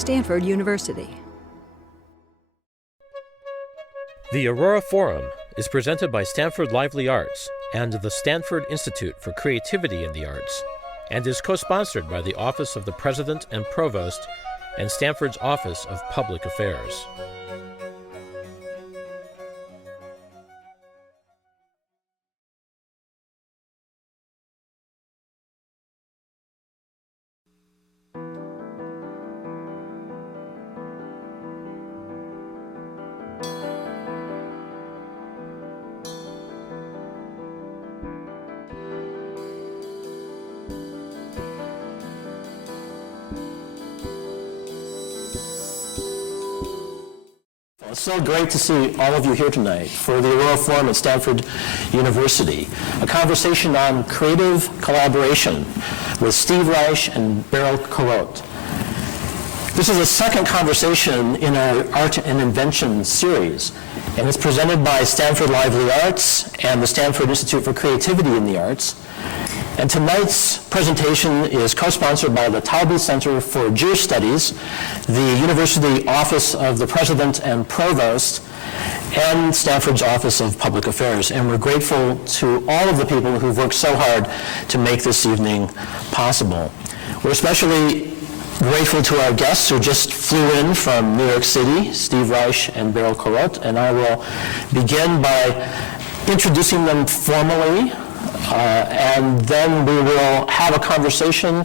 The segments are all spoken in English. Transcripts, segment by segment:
Stanford University. The Aurora Forum is presented by Stanford Lively Arts and the Stanford Institute for Creativity in the Arts, and is co-sponsored by the Office of the President and Provost and Stanford's Office of Public Affairs. It's so great to see all of you here tonight for the Aurora Forum at Stanford University, a conversation on creative collaboration with Steve Reich and Beryl Korot. This is the second conversation in our Art and Invention series, and it's presented by Stanford Lively Arts and the Stanford Institute for Creativity in the Arts. And tonight's presentation is co-sponsored by the Taube Center for Jewish Studies, the University Office of the President and Provost, and Stanford's Office of Public Affairs. And we're grateful to all of the people who've worked so hard to make this evening possible. We're especially grateful to our guests who just flew in from New York City, Steve Reich and Beryl Korot, and I will begin by introducing them formally. And then we will have a conversation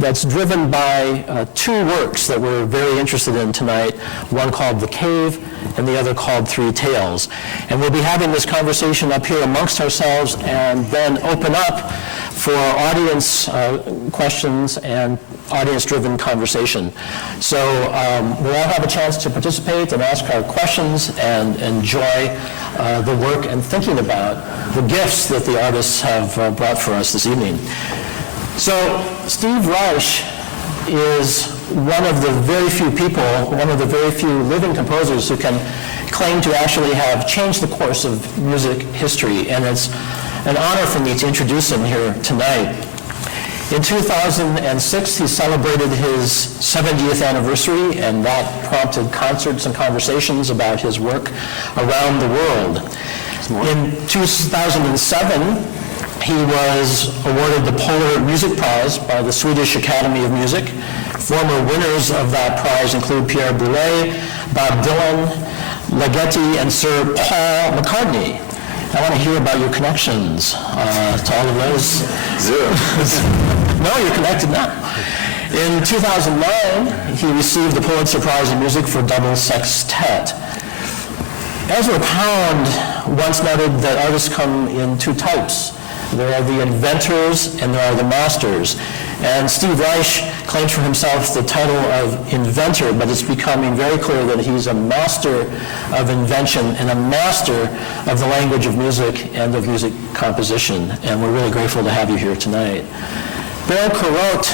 that's driven by two works that we're very interested in tonight, one called The Cave and the other called Three Tales. And we'll be having this conversation up here amongst ourselves and then open up for audience questions and audience-driven conversation. So we'll all have a chance to participate and ask our questions and enjoy the work and thinking about the gifts that the artists have brought for us this evening. So Steve Reich is one of the very few people, one of the very few living composers who can claim to actually have changed the course of music history, and it's an honor for me to introduce him here tonight. In 2006, he celebrated his 70th anniversary, and that prompted concerts and conversations about his work around the world. In 2007, he was awarded the Polar Music Prize by the Swedish Academy of Music. Former winners of that prize include Pierre Boulez, Bob Dylan, Ligeti, and Sir Paul McCartney. I want to hear about your connections to all of those. Zero. No, you're connected now. In 2009, he received the Pulitzer Prize in Music for Double Sextet. Ezra Pound once noted that artists come in two types. There are the inventors and there are the masters. And Steve Reich claims for himself the title of inventor, but it's becoming very clear that he's a master of invention and a master of the language of music and of music composition. And we're really grateful to have you here tonight. Beryl Korot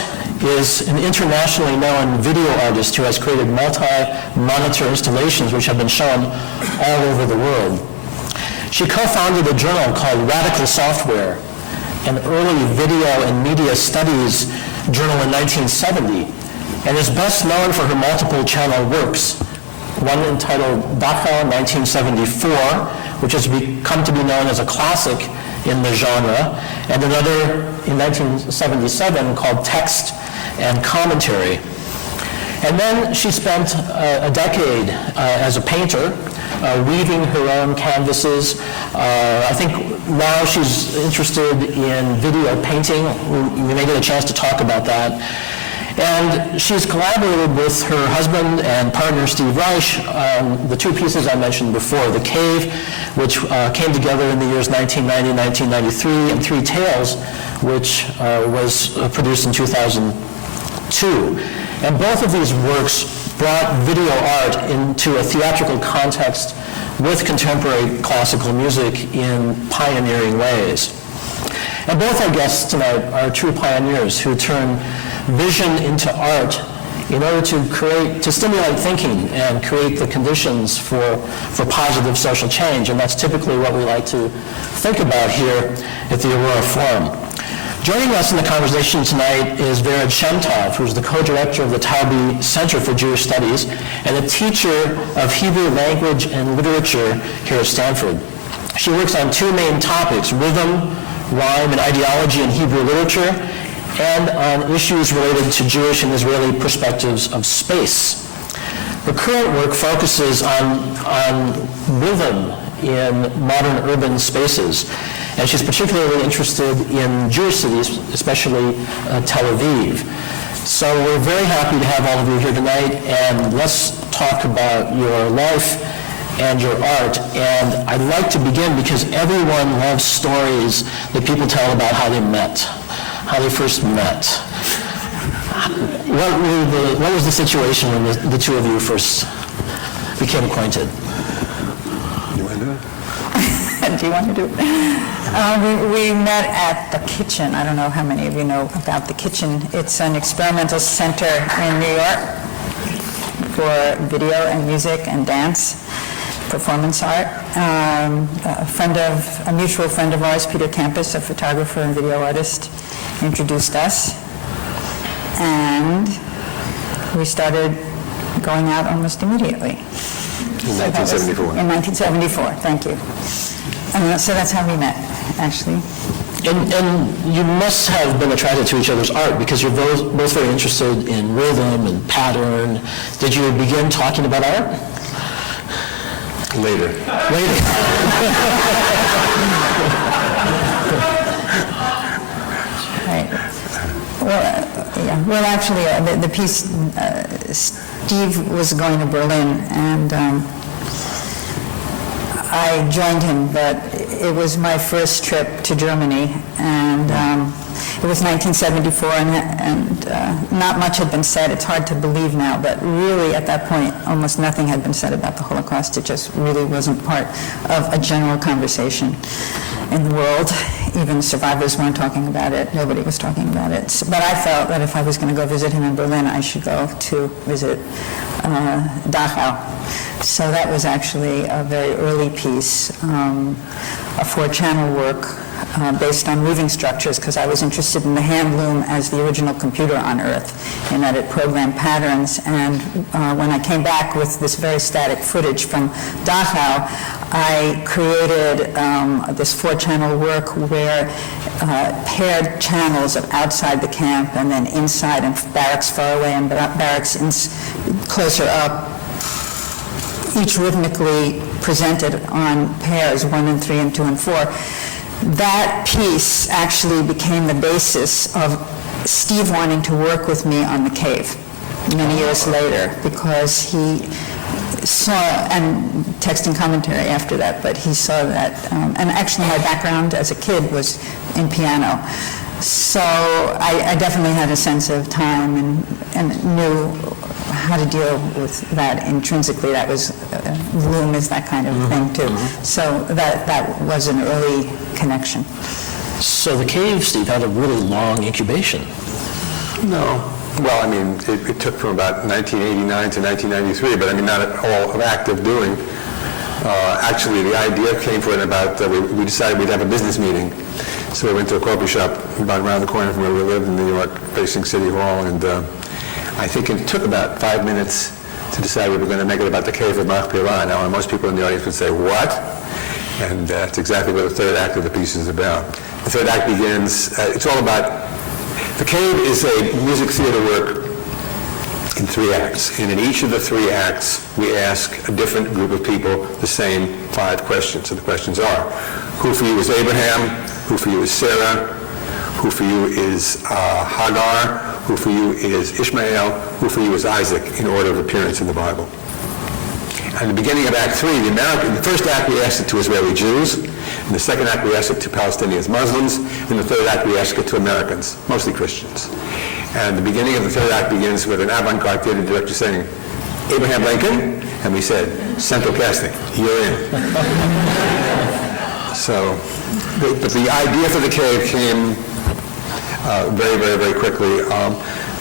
is an internationally known video artist who has created multi-monitor installations which have been shown all over the world. She co-founded a journal called Radical Software, an early video and media studies journal in 1970, and is best known for her multiple channel works, one entitled Dachau 1974, which has come to be known as a classic in the genre, and another in 1977 called Text and Commentary. And then she spent a decade as a painter, weaving her own canvases. I think now she's interested in video painting. We may get a chance to talk about that. And she's collaborated with her husband and partner Steve Reich on the two pieces I mentioned before, The Cave, which came together in the years 1990 and 1993, and Three Tales, which was produced in 2002. And both of these works brought video art into a theatrical context with contemporary classical music in pioneering ways. And both our guests tonight are true pioneers who turn vision into art in order to stimulate thinking and create the conditions for positive social change. And that's typically what we like to think about here at the Aurora Forum. Joining us in the conversation tonight is Vera Shemtov, who's the co-director of the Taube Center for Jewish Studies and a teacher of Hebrew language and literature here at Stanford. She works on two main topics, rhythm, rhyme, and ideology in Hebrew literature, and on issues related to Jewish and Israeli perspectives of space. Her current work focuses on rhythm in modern urban spaces, and she's particularly interested in Jewish cities, especially Tel Aviv. So we're very happy to have all of you here tonight, and let's talk about your life and your art. And I'd like to begin because everyone loves stories that people tell about how they met, how they first met. What was the situation when the two of you first became acquainted? You want to do it? Do you want to do it? We met at the Kitchen. I don't know how many of you know about the Kitchen. It's an experimental center in New York for video and music and dance, performance art. A mutual friend of ours, Peter Campus, a photographer and video artist, introduced us. And we started going out almost immediately. In 1974. In 1974, thank you. And so that's how we met, actually. And you must have been attracted to each other's art because you're both very interested in rhythm and pattern. Did you begin talking about art? Later. Right. Well, actually, the piece, Steve was going to Berlin, and I joined him, but it was my first trip to Germany, and it was 1974, and not much had been said. It's hard to believe now, but really at that point, almost nothing had been said about the Holocaust. It just really wasn't part of a general conversation in the world. Even survivors weren't talking about it. Nobody was talking about it. But I felt that if I was going to go visit him in Berlin, I should go to visit Dachau. So that was actually a very early piece, a four-channel work based on moving structures, because I was interested in the hand loom as the original computer on Earth, in that it programmed patterns. And when I came back with this very static footage from Dachau, I created this four-channel work where paired channels of outside the camp and then inside, and barracks far away and barracks closer up, each rhythmically presented on pairs 1 and 3 and 2 and 4. That piece actually became the basis of Steve wanting to work with me on The Cave many years later, because he saw, and text and commentary after that, but he saw that, and actually my background as a kid was in piano. So I definitely had a sense of time and knew how to deal with that intrinsically. That was, loom is that kind of thing too. So that was an early connection. So The Cave, Steve, had a really long incubation. No. Well, I mean, it took from about 1989 to 1993, but I mean, not all of active doing. Actually, the idea came for it about, we decided we'd have a business meeting. So we went to a coffee shop about around the corner from where we lived in New York, facing City Hall, and I think it took about 5 minutes to decide we were going to make it about the Cave of Machpelah. Now, most people in the audience would say, what? And that's exactly what the third act of the piece is about. The third act begins, it's all about, The Cave is a music theater work in 3 acts. And in each of the 3 acts, we ask a different group of people the same 5 questions. So the questions are, who for you is Abraham? Who for you is Sarah? Who for you is Hagar? Who for you is Ishmael? Who for you is Isaac, in order of appearance in the Bible. At the beginning of Act 3, in the first act we asked it to Israeli Jews, in the second act we asked it to Palestinians, Muslims, in the third act we asked it to Americans, mostly Christians. And the beginning of the third act begins with an avant-garde theater director saying, Abraham Lincoln, and we said, Central Casting, you're in. So, but the idea for The Cave came very, very, very quickly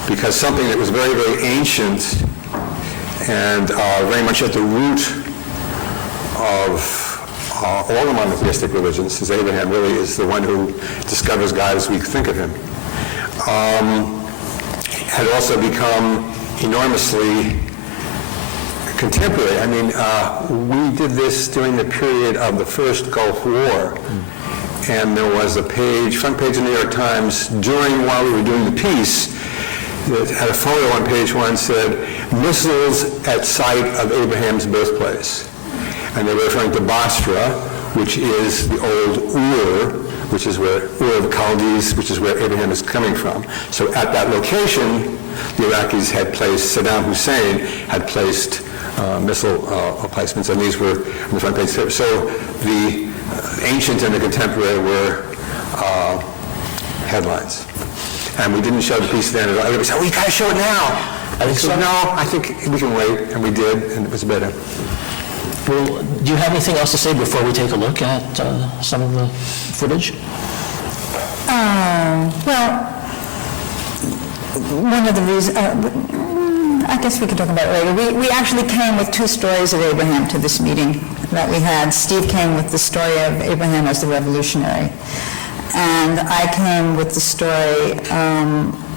because something that was very, very ancient and very much at the root of all the monotheistic religions, since Abraham really is the one who discovers God as we think of him, had also become enormously contemporary. I mean, we did this during the period of the first Gulf War, and there was a front page of the New York Times while we were doing the piece, that had a photo on page one said, "Missiles at site of Abraham's birthplace." And they were referring to Basra, which is the old Ur, which is where Ur of the Chaldees, which is where Abraham is coming from. So at that location, the Iraqis had placed, Saddam Hussein had placed missile placements, and these were on the front page. So the ancient and the contemporary were headlines. And we didn't show the piece then. Everybody said, "Oh, you got to show it now." I said, "No, I think we can wait," and we did, and it was better. Well, do you have anything else to say before we take a look at some of the footage? Well, one of the reasons, I guess we could talk about it later. We actually came with two stories of Abraham to this meeting that we had. Steve came with the story of Abraham as the revolutionary. And I came with the story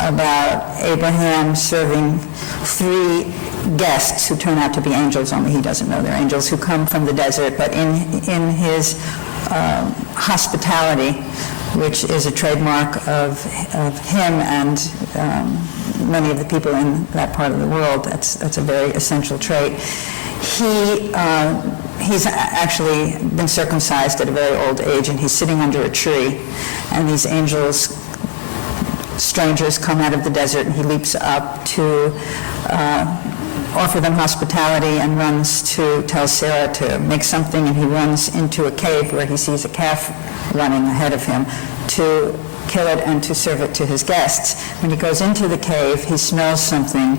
about Abraham serving three guests who turn out to be angels, only he doesn't know they're angels, who come from the desert, but in his hospitality, which is a trademark of him and many of the people in that part of the world. That's a very essential trait. He's actually been circumcised at a very old age, and he's sitting under a tree, and these angels, strangers, come out of the desert, and he leaps up to offer them hospitality and runs to tell Sarah to make something, and he runs into a cave where he sees a calf running ahead of him to kill it and to serve it to his guests. When he goes into the cave, he smells something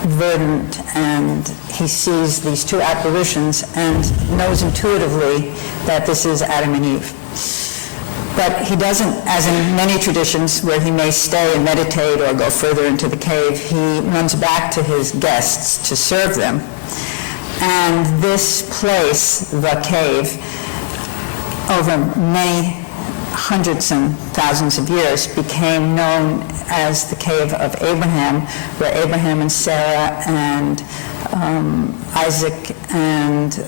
verdant, and he sees these two apparitions and knows intuitively that this is Adam and Eve. But he doesn't, as in many traditions where he may stay and meditate or go further into the cave, he runs back to his guests to serve them. And this place, the cave, over many hundreds and thousands of years, became known as the Cave of Abraham, where Abraham and Sarah and Isaac and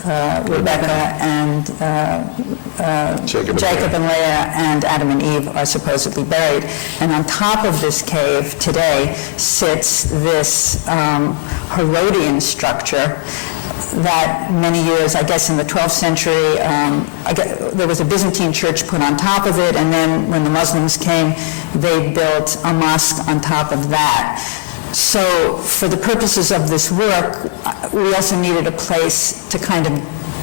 Rebecca and Jacob and Leah and Adam and Eve are supposedly buried. And on top of this cave today sits this Herodian structure that many years, I guess in the 12th century, there was a Byzantine church put on top of it, and then when the Muslims came, they built a mosque on top of that. So for the purposes of this work, we also needed a place to kind of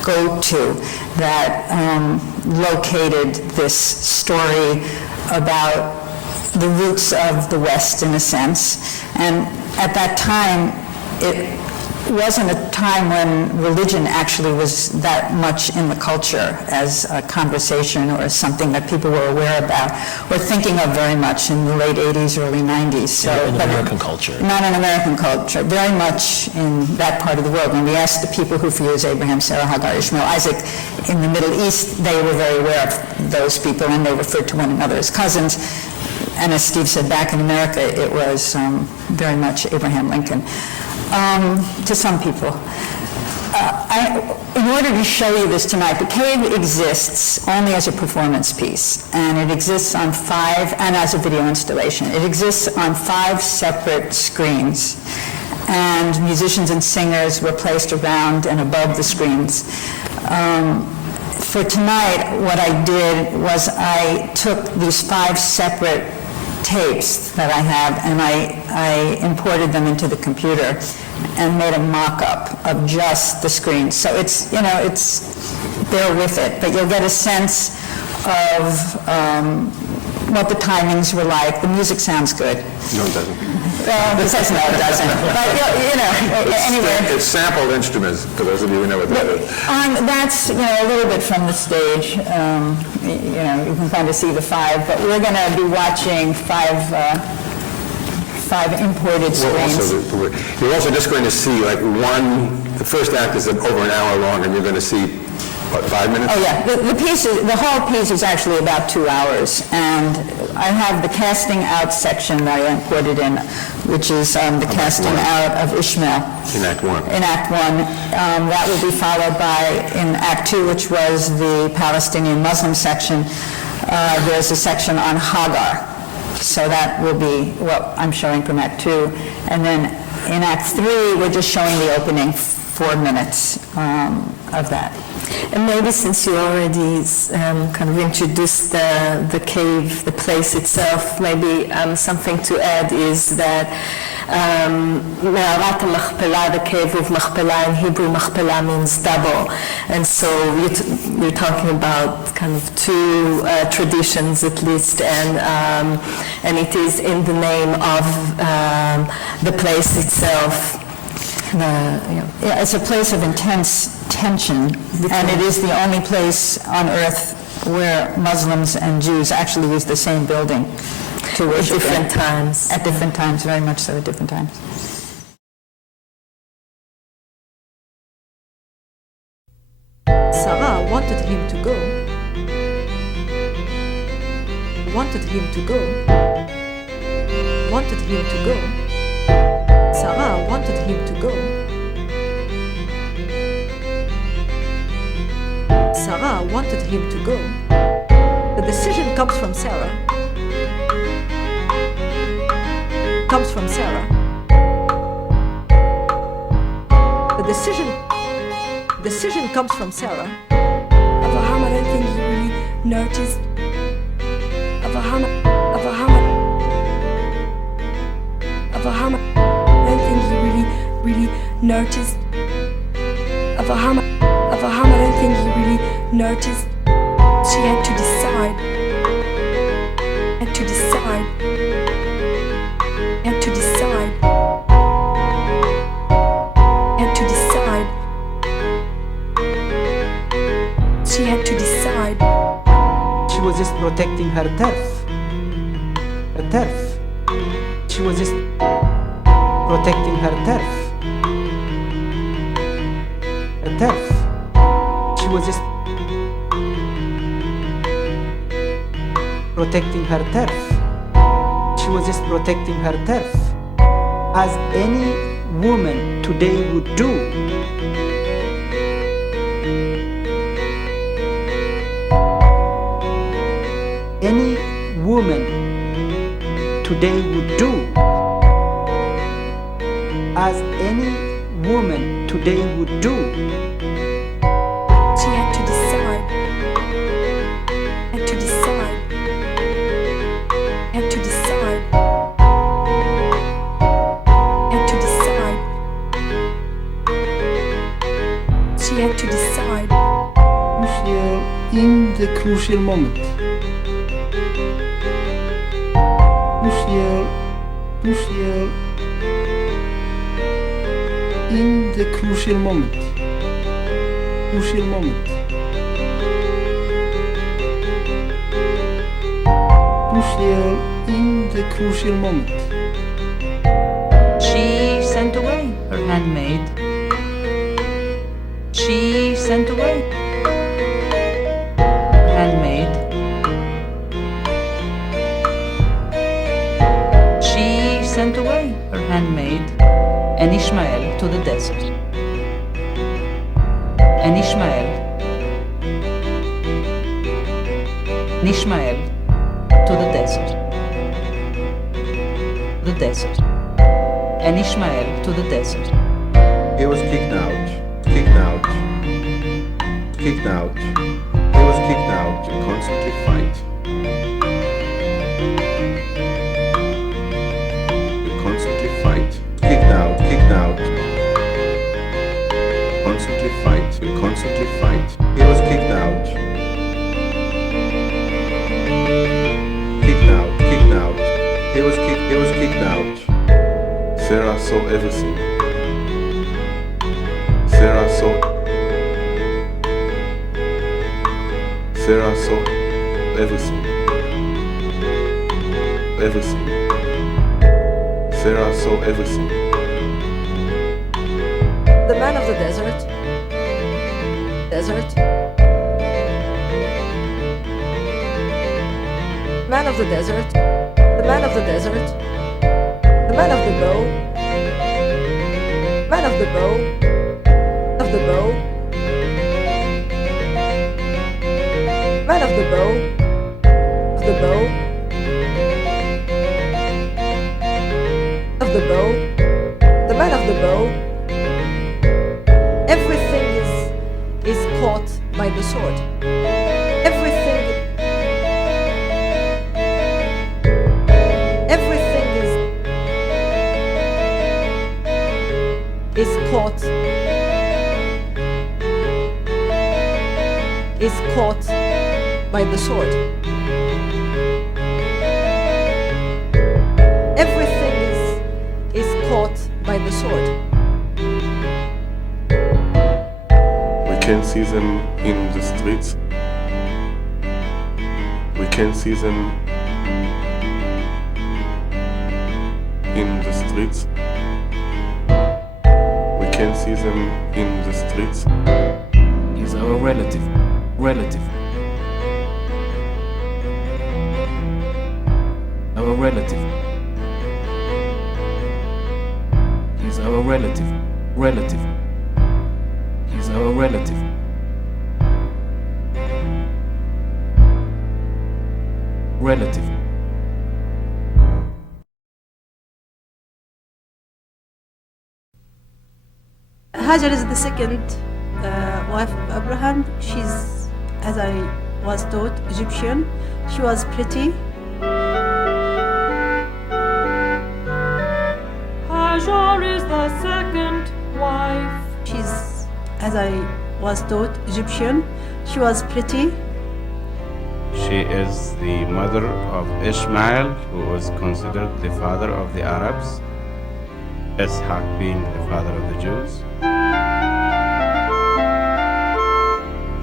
go to that located this story about the roots of the West, in a sense. And at that time, it wasn't a time when religion actually was that much in the culture as a conversation or as something that people were aware about or thinking of very much in the late 80s, early 90s. So, in American culture. Not in American culture, very much in that part of the world. When we asked the people who for years, Abraham, Sarah, Hagar, Ishmael, Isaac, in the Middle East, they were very aware of those people, and they referred to one another as cousins. And as Steve said, back in America, it was very much Abraham Lincoln. To some people. In order to show you this tonight, the cave exists only as a performance piece, and it exists on and as a video installation. It exists on 5 separate screens, and musicians and singers were placed around and above the screens. For tonight, what I did was I took these 5 separate tapes that I have, and I imported them into the computer and made a mock-up of just the screen. So it's, bear with it, but you'll get a sense of what the timings were like. The music sounds good. No, it doesn't. Well, he says no, it doesn't. But, anyway. It's sampled instruments, for those of you who know what that is. That's, a little bit from the stage. You can kind of see the 5, but we're going to be watching 5 imported screens. You're also just going to see, the first act is over an hour long, and you're going to see what, 5 minutes? Oh, yeah, the whole piece is actually about 2 hours, and I have the casting out section that I imported in, which is the casting out of Ishmael. In Act 1. In Act 1. That will be followed by, in Act 2, which was the Palestinian Muslim section, there's a section on Hagar. So that will be what I'm showing from Act 2. And then in Act 3, we're just showing the opening 4 minutes of that. And maybe since you already kind of introduced the cave, the place itself, maybe something to add is that Me'arat Machpelah, the cave of Machpelah, in Hebrew Machpelah means double. And so we're talking about kind of two traditions at least, and it is in the name of the place itself. Yeah, it's a place of intense tension, and it is the only place on earth where Muslims and Jews actually use the same building to worship. At different times. At different times, very much so at different times. Sarah wanted him to go. Wanted him to go. Wanted him to go. Sarah wanted him to go. Sarah wanted him to go. The decision comes from Sarah. Comes from Sarah. The decision comes from Sarah. Abraham, I don't think he really noticed. Abraham, I don't think he really noticed. Abraham, I don't think he really noticed. She had to decide. Had to decide. Had to decide. Had to decide. She had to decide. She was just protecting her turf. Her turf. She was just protecting her turf. Her turf. She was just protecting her turf. She was just protecting her turf, as any woman today would do. Any woman today would do, as any woman today would do. She had to decide. Had to decide. Had to decide. Had to decide. She had to decide. Crucial in the crucial moment. Crucial in the crucial moment. Crucial moment. Crucial in the crucial moment. She sent away her handmaid. She sent away her handmaid. She sent away her handmaid and Ishmael to the desert. And Ishmael to the desert. The desert. And Ishmael to the desert. He was kicked out. He was kicked out and constantly fight. Kicked out. Constantly fight. He was kicked out. He was kicked out. Sarah saw everything. Sarah saw everything. Sarah saw everything. The man of the desert man of the desert, the man of the desert, the man of the bow, man of the bow, of the bow, man of the bow, of the bow, of the bow, the man of the bow. Everything is caught by the sword. Everything is caught by the sword. Everything is caught by the sword. We can see them in the streets. We can see them in the streets. We can see them in the streets. He's our relative. Our relative. He's our relative. He's our relative. Relative. Hajar is the second wife of Abraham. She's, as I was taught, Egyptian. She was pretty. Hajar is the second wife. She's, as I was taught, Egyptian. She was pretty. She is the mother of Ishmael, who was considered the father of the Arabs, Ishaq being the father of the Jews.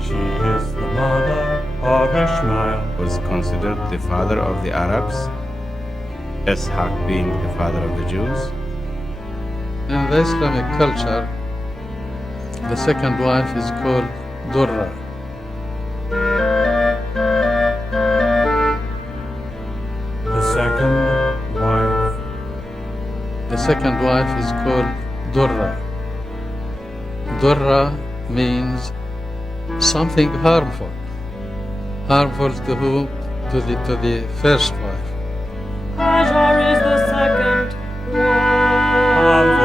She is the mother of Ishmael, was considered the father of the Arabs, Ishaq being the father of the Jews. In the Islamic culture, the second wife is called Durra. The second wife is called Durra. Durra means something harmful. Harmful to whom? To the first wife. Hajar is the second wife.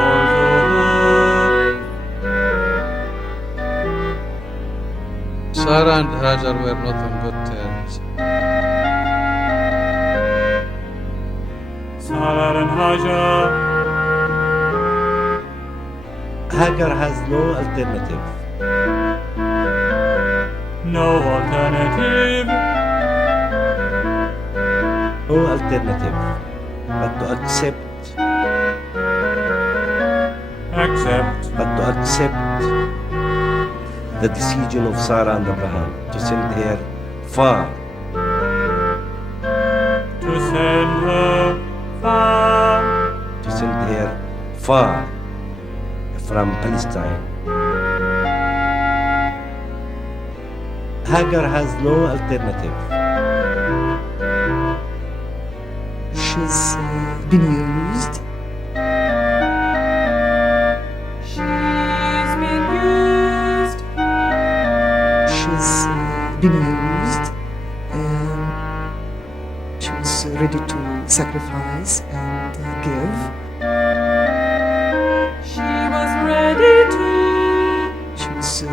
Sarah and Hajar were not on good terms. Sarah and Hajar. Hagar has no alternative. No alternative. No alternative but to accept. But to accept the decision of Sarah and Abraham to send her far. To send her far. To send her far from Palestine. Hagar has no alternative. She's been used. She's been used. She's been used, and she was ready to sacrifice and give. She was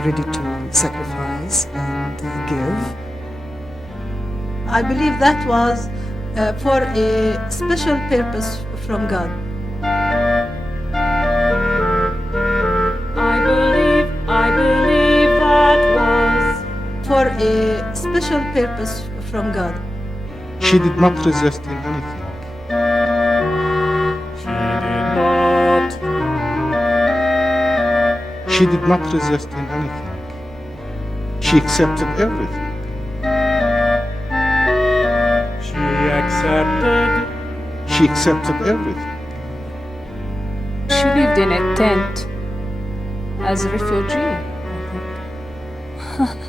ready to sacrifice and give. I believe that was for a special purpose from God. I believe that was for a special purpose from God. She did not resist in anything. She did not resist in anything. She accepted everything. She accepted everything. She lived in a tent as a refugee, I think.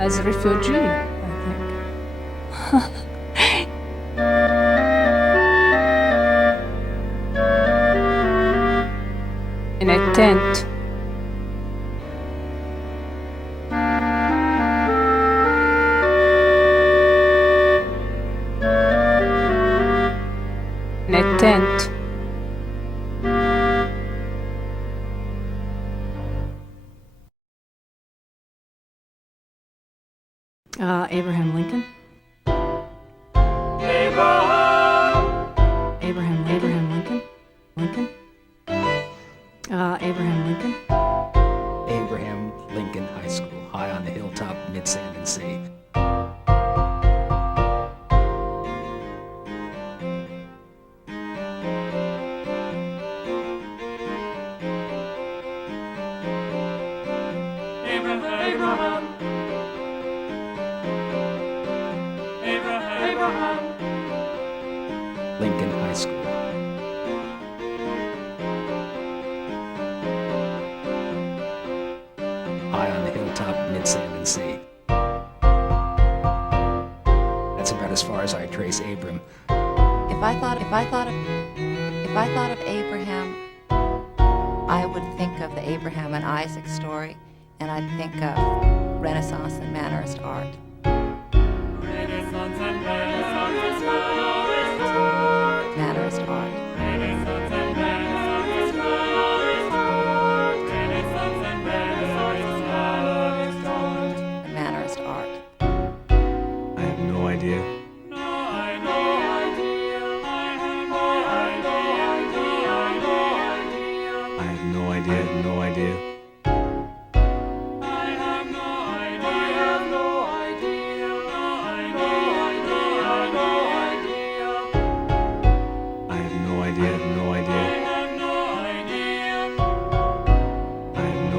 as a refugee, I think. In a tent. In a tent. Abraham Lincoln. Abraham Lincoln. Lincoln. Abraham Lincoln. Abraham Lincoln High School, high on the hilltop, mid-sand and sea. Lincoln High School. High on the hilltop, mid-sand and sea. That's about as far as I trace Abram. If I thought of Abraham, I would think of the Abraham and Isaac story, and I'd think of Renaissance and Mannerist art. Renaissance and Mannerist art. Mannerist art. Renaissance and Mannerist art. Renaissance and Mannerist art. I have no idea. I have no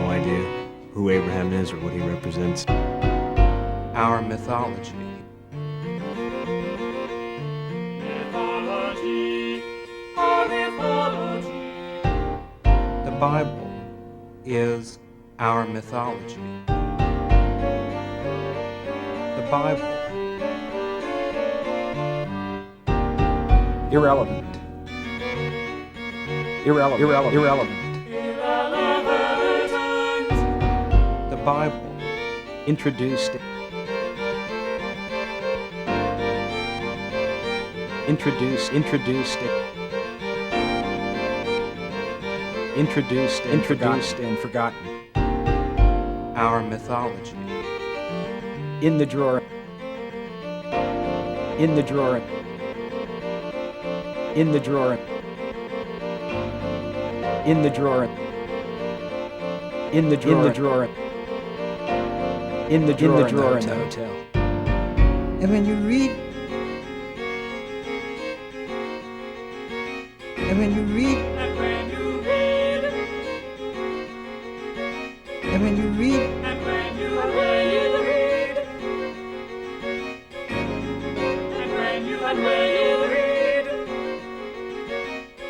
idea. Who Abraham is or what he represents. Our mythology. The Bible is our mythology. The Bible. Irrelevant. Irrelevant. The Bible. Introduced and forgotten. Our mythology. In the drawer. In the drawer. In the drawer. In the drawer. In the drawer. In the drawer. In the drawer in the hotel. And when you read, And when you read, and when you read, and when you read, and when you read,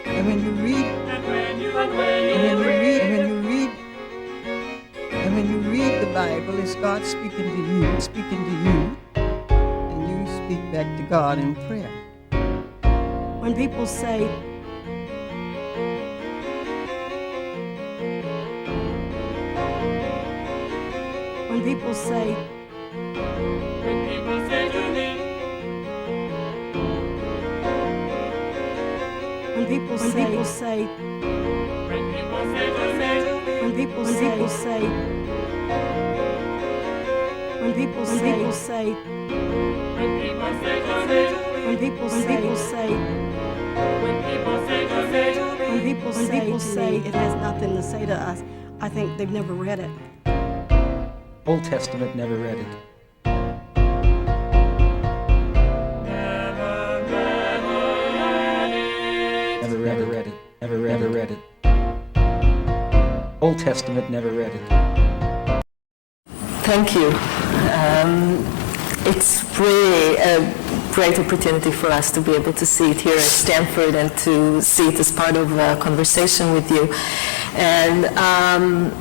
and when you read, and when you and when you read, and when you read the Bible, it's God speaking to you, and you speak back to God in prayer. When people say, when people say to me, when people say, when people say to me, when people say, when people say, when people say it has nothing to say to us, I think they've never read it. Old Testament, never read it. Never read it. Never read it. Old Testament, never read it. Thank you. It's really a great opportunity for us to be able to see it here at Stanford and to see it as part of a conversation with you. And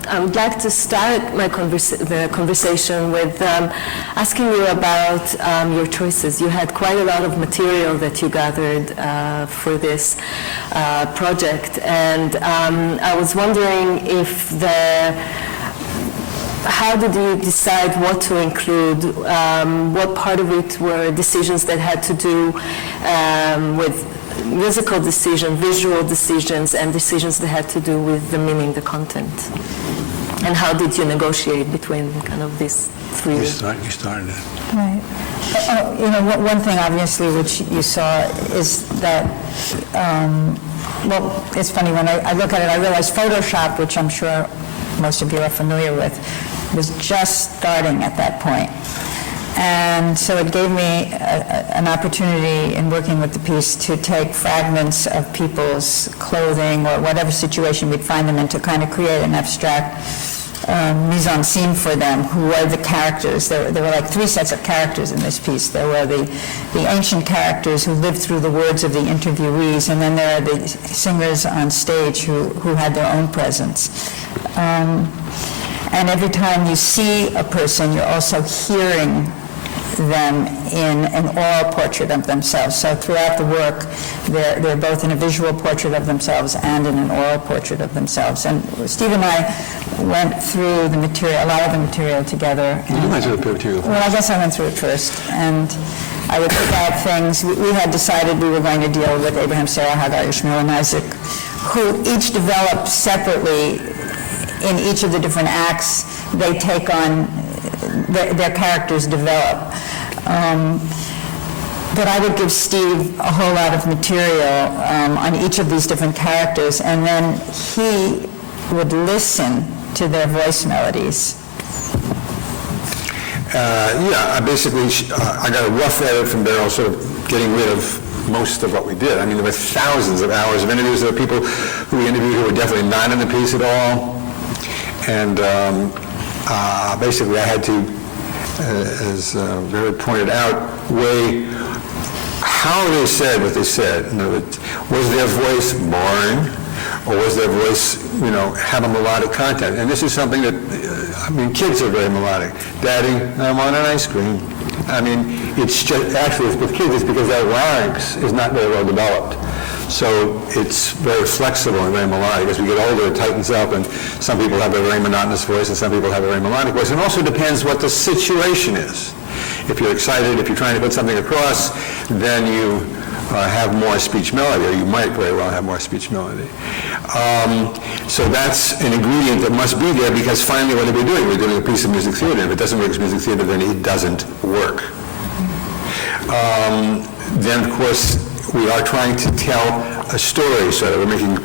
I would like to start the conversation with asking you about your choices. You had quite a lot of material that you gathered for this project, and I was wondering if how did you decide what to include? What part of it were decisions that had to do with musical decisions, visual decisions, and decisions that had to do with the meaning, the content? And how did you negotiate between kind of these three? You started it. Right. One thing obviously which you saw is that, well, it's funny, when I look at it, I realize Photoshop, which I'm sure most of you are familiar with, was just starting at that point. And so it gave me an opportunity in working with the piece to take fragments of people's clothing or whatever situation we'd find them in to kind of create an abstract mise-en-scene for them, who were the characters. There were like three sets of characters in this piece. There were the ancient characters who lived through the words of the interviewees, and then there are the singers on stage who had their own presence. And every time you see a person, you're also hearing them in an oral portrait of themselves. So throughout the work, they're both in a visual portrait of themselves and in an oral portrait of themselves. And Steve and I went through the material, a lot of the material together. You went through the material first. Well, I guess I went through it first. And I would pick out things. We had decided we were going to deal with Abraham, Sarah, Hagar, Ishmael, and Isaac, who each developed separately in each of the different acts. They take on, their characters develop. But I would give Steve a whole lot of material on each of these different characters, and then he would listen to their voice melodies. I basically, I got a rough edit from Beryl, sort of getting rid of most of what we did. I mean, there were thousands of hours of interviews. There were people who we interviewed who were definitely not in the piece at all. And basically I had to, as Beryl pointed out, weigh how they said what they said. In other words, was their voice boring, or was their voice, have a melodic content? And this is something that, kids are very melodic. Daddy, I want an ice cream. It's just, actually, with kids, it's because their larynx is not very well developed. So it's very flexible and very melodic. As we get older, it tightens up, and some people have a very monotonous voice, and some people have a very melodic voice. It also depends what the situation is. If you're excited, if you're trying to put something across, then you have more speech melody, or you might very well have more speech melody. So that's an ingredient that must be there, because finally what are we doing? We're doing a piece of music theater. If it doesn't work as music theater, then it doesn't work. Then, of course, we are trying to tell a story, so we're making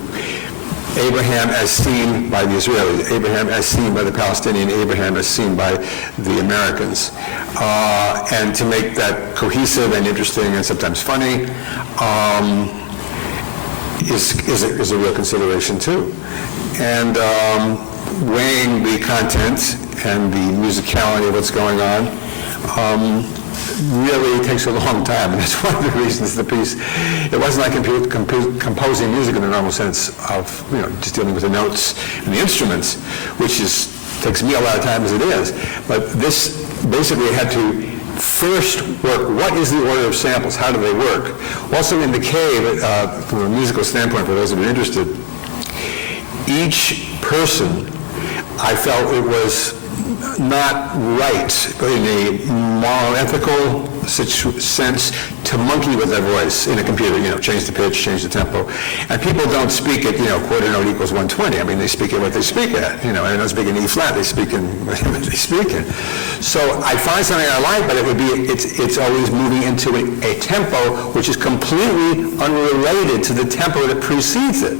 Abraham as seen by the Israelis, Abraham as seen by the Palestinian, Abraham as seen by the Americans. And to make that cohesive and interesting and sometimes funny is a real consideration too. And weighing the content and the musicality of what's going on really takes a long time, and that's one of the reasons the piece, it wasn't like composing music in the normal sense of, just dealing with the notes and the instruments, which takes me a lot of time as it is. But this basically had to first work, what is the order of samples, how do they work? Also in the cave, from a musical standpoint, for those who are interested, each person, I felt it was not right in a moral, ethical sense to monkey with their voice in a computer, change the pitch, change the tempo. And people don't speak at, quarter note equals 120. They speak at what they speak at. They don't speak in E flat, they speak in what they speak in. So I find something I like, but it's always moving into a tempo which is completely unrelated to the tempo that precedes it.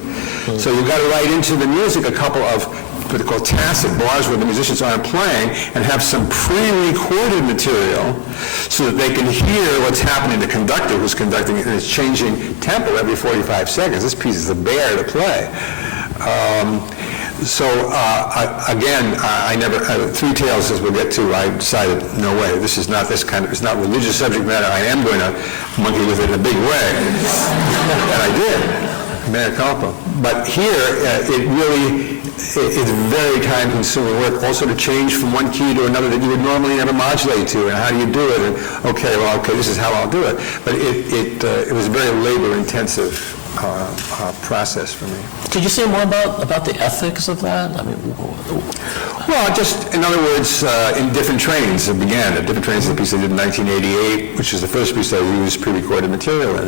So you've got to write into the music a couple of what they call tacit bars where the musicians aren't playing, and have some pre-recorded material so that they can hear what's happening. The conductor who's conducting it is changing tempo every 45 seconds. This piece is a bear to play. Again, I never, Three Tales, as we'll get to, I decided, no way, this is not it's not religious subject matter. I am going to monkey with it in a big way. And I did, mea culpa. But here, it really it's very time-consuming work, also to change from one key to another that you would normally never modulate to, and how do you do it, and okay, this is how I'll do it. But it was a very labor-intensive process for me. Could you say more about the ethics of that? I mean, well, just, in other words, in different trains, it began. Different Trains is a piece I did in 1988, which is the first piece I used pre-recorded material in.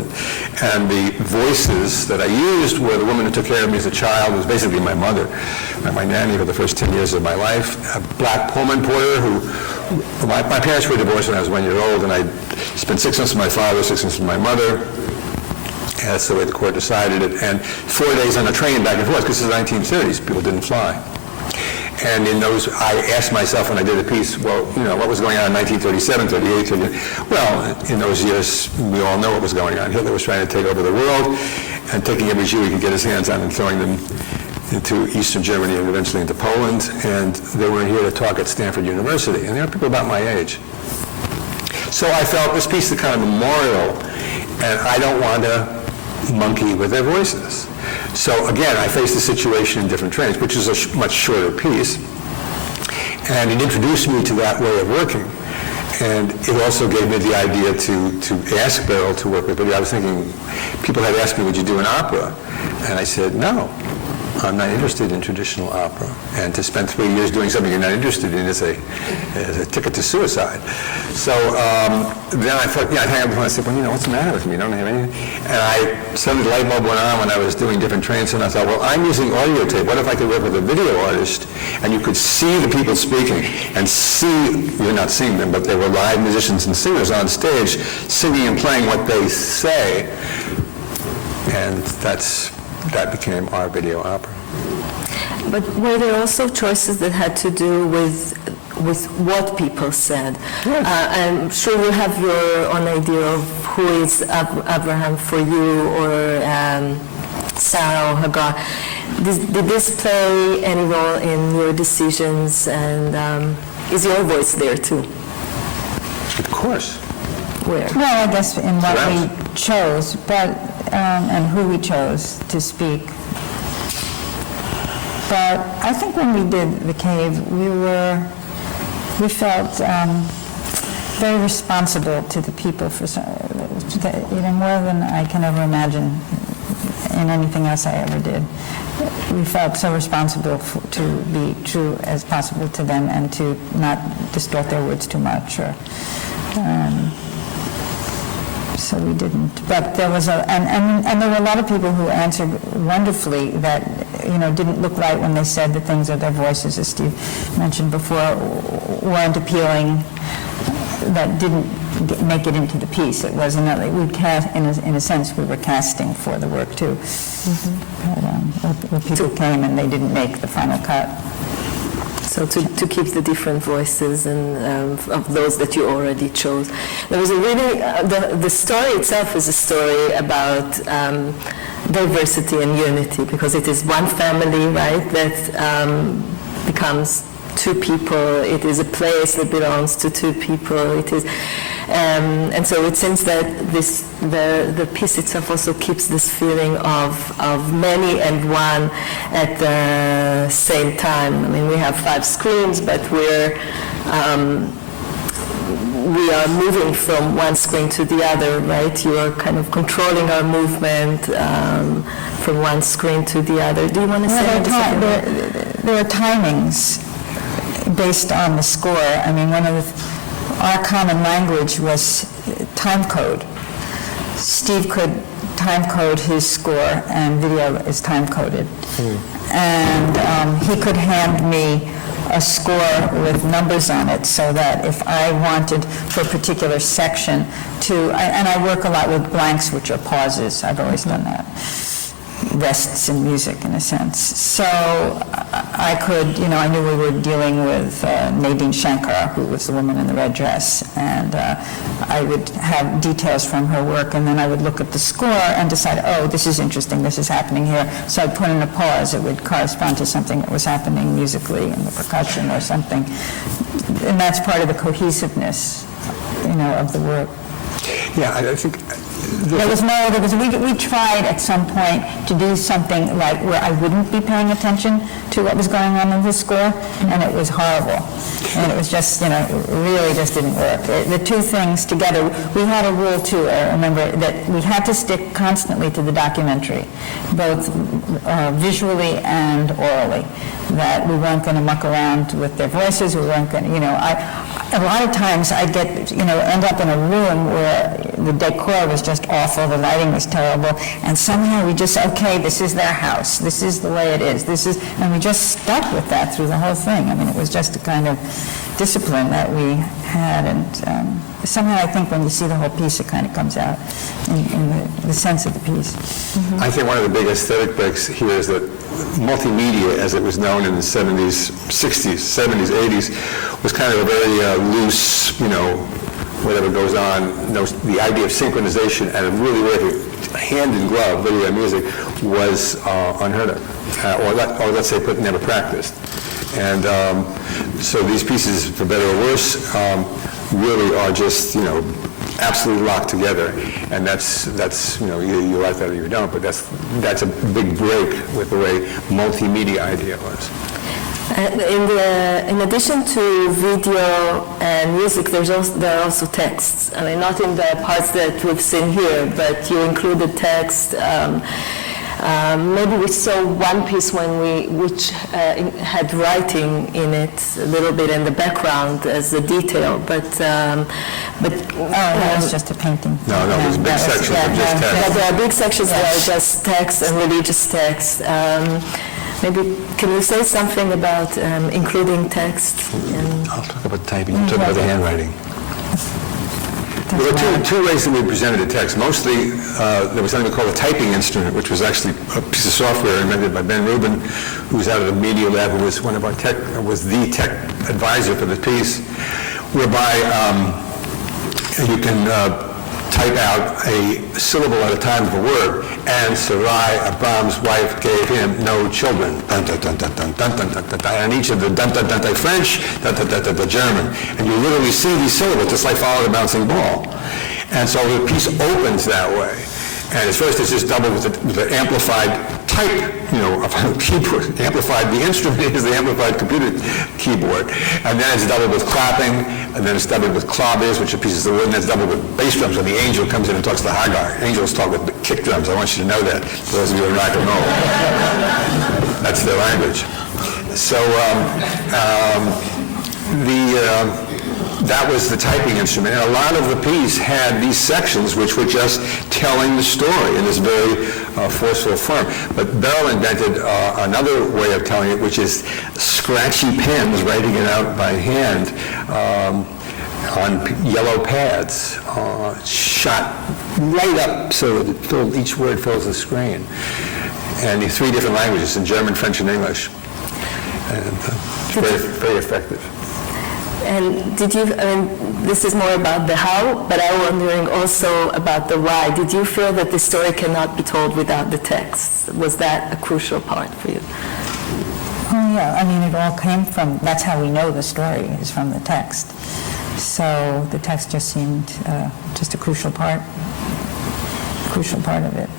And the voices that I used were the woman who took care of me as a child, who was basically my mother, my nanny for the first 10 years of my life, a black Pullman porter who, my parents were divorced when I was 1 year old, and I spent 6 months with my father, 6 months with my mother. And that's the way the court decided it. And 4 days on a train back and forth, because it's the 1930s, people didn't fly. And in those, I asked myself when I did the piece, well, what was going on in 1937, 38, 38? Well, in those years, we all know what was going on. Hitler was trying to take over the world and taking every Jew he could get his hands on and throwing them into Eastern Germany and eventually into Poland. And they were here to talk at Stanford University. And there were people about my age. So I felt this piece is kind of memorial, and I don't want to monkey with their voices. So again, I faced the situation in Different Trains, which is a much shorter piece, and it introduced me to that way of working. And it also gave me the idea to ask Beryl to work with me. I was thinking, people had asked me, would you do an opera? And I said, no, I'm not interested in traditional opera. And to spend 3 years doing something you're not interested in is a ticket to suicide. So then I thought, I'd hang up the phone and I said, well, what's the matter with me? I don't have anything. And suddenly the light bulb went on when I was doing Different Trains, and I thought, well, I'm using audio tape. What if I could work with a video artist, and you could see the people speaking, and you're not seeing them, but they were live musicians and singers on stage singing and playing what they say. And that became our video opera. But were there also choices that had to do with what people said? Yes. I'm sure you have your own idea of who is Abraham for you, or Sarah or Hagar. Did this play any role in your decisions, and is your voice there too? Of course. Where? Well, I guess in what we chose, but and who we chose to speak. But I think when we did The Cave, we felt very responsible to the people for more than I can ever imagine in anything else I ever did. We felt so responsible to be true as possible to them and to not distort their words too much. So we didn't. But there was and there were a lot of people who answered wonderfully that didn't look right when they said the things, or their voices, as Steve mentioned before, weren't appealing, that didn't make it into the piece. It was another. We cast, in a sense, we were casting for the work too. Mm-hmm. But people came and they didn't make the final cut. So to keep the different voices and of those that you already chose. There was a really, the story itself is a story about diversity and unity, because it is one family, right, that becomes two people. It is a place that belongs to two people. It is, and so it seems that the piece itself also keeps this feeling of many and one at the same time. I mean, we have 5 screens, but we are moving from one screen to the other, right? You are kind of controlling our movement from one screen to the other. Do you want to say anything? There are timings based on the score. I mean, our common language was time code. Steve could time code his score, and video is time coded. And he could hand me a score with numbers on it, so that if I wanted for a particular section and I work a lot with blanks, which are pauses. I've always done that. Rests in music, in a sense. So I could, I knew we were dealing with Nadine Shankar, who was the woman in the red dress, and I would have details from her work, and then I would look at the score and decide, oh, this is interesting, this is happening here. So I'd put in a pause. It would correspond to something that was happening musically in the percussion or something. And that's part of the cohesiveness, of the work. Yeah, I think we tried at some point to do something like where I wouldn't be paying attention to what was going on in the score, and it was horrible. And it was just, really just didn't work. The two things together, we had a rule too, I remember, that we had to stick constantly to the documentary, both visually and orally, that we weren't going to muck around with their voices, we weren't going to, a lot of times I'd get, end up in a room where the decor was just awful, the lighting was terrible, and somehow we just, okay, this is their house, this is the way it is, and we just stuck with that through the whole thing. I mean, it was just a kind of discipline that we had, and somehow I think when you see the whole piece, it kind of comes out in the sense of the piece. Mm-hmm. I think one of the big aesthetic breaks here is that multimedia, as it was known in the 70s, 60s, 70s, 80s, was kind of a very loose, whatever goes on. The idea of synchronization and a really hand-in-glove video music was unheard of, or let's say never practiced. And so these pieces, for better or worse, really are just, absolutely locked together, and that's you like that or you don't, but that's a big break with the way multimedia idea was. In addition to video and music, there are also texts. I mean, not in the parts that we've seen here, but you included text. Maybe we saw one piece which had writing in it a little bit in the background as a detail, but that was just a painting. No, there's big sections of just text. Yeah, there are big sections that are just text and religious text. Maybe can you say something about including text? I'll talk about typing. I'll talk about the handwriting. There were two ways that we presented the text. Mostly, there was something called a typing instrument, which was actually a piece of software invented by Ben Rubin, who was out of the Media Lab, who was was the tech advisor for the piece, whereby you can type out a syllable at a time of a word. And Sarai, Abram's wife, gave him no children. Dun, dun, dun, dun, dun, dun, dun, dun, dun, dun. And each of the dun, dun, dun, dun, French, dun, dun, dun, dun, dun, German. And you literally see these syllables, just like following a bouncing ball. And so the piece opens that way. And at first it's just doubled with the amplified type, of a keyboard. The instrument is the amplified computer keyboard. And then it's doubled with clapping, and then it's doubled with claves, which are pieces of wood, and then it's doubled with bass drums when the angel comes in and talks to Hagar. Angels talk with kick drums. I want you to know that, for those of you who are rock and roll. That's their language. So that was the typing instrument. And a lot of the piece had these sections which were just telling the story in this very forceful form. But Beryl invented another way of telling it, which is scratchy pens, writing it out by hand on yellow pads, shot right up so that each word fills the screen. And in 3 different languages, in German, French, and English. And very, very effective. And this is more about the how, but I'm wondering also about the why. Did you feel that the story cannot be told without the text? Was that a crucial part for you? Oh yeah, it all came from, that's how we know the story, is from the text. So the text just seemed just a crucial part of it.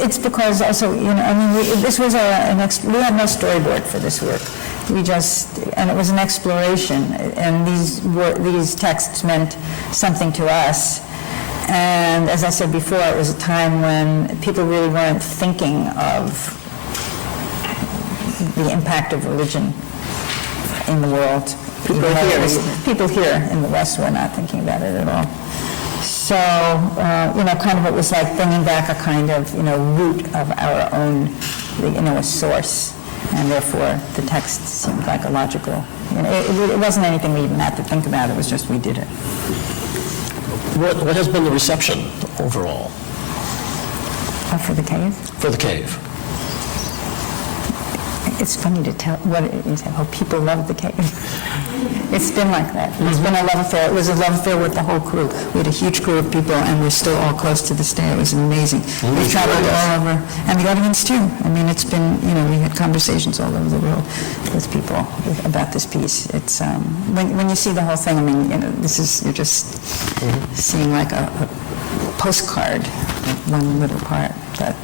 It's because also, this was we had no storyboard for this work. And it was an exploration, and these texts meant something to us. And as I said before, it was a time when people really weren't thinking of the impact of religion in the world. People here in the West were not thinking about it at all. So, kind of it was like bringing back a kind of, root of our own, a source. And therefore, the text seemed like a logical. It wasn't anything we even had to think about. It was just we did it. What has been the reception overall? For the cave? For the cave. It's funny to tell what it is, how people love the cave. It's been like that. It's been a love affair. It was a love affair with the whole crew. We had a huge crew of people, and we're still all close to this day. It was amazing. We traveled all over, and the audience too. It's been, we had conversations all over the world with people about this piece. It's when you see the whole thing. This is, you're just seeing like a postcard, one little part, but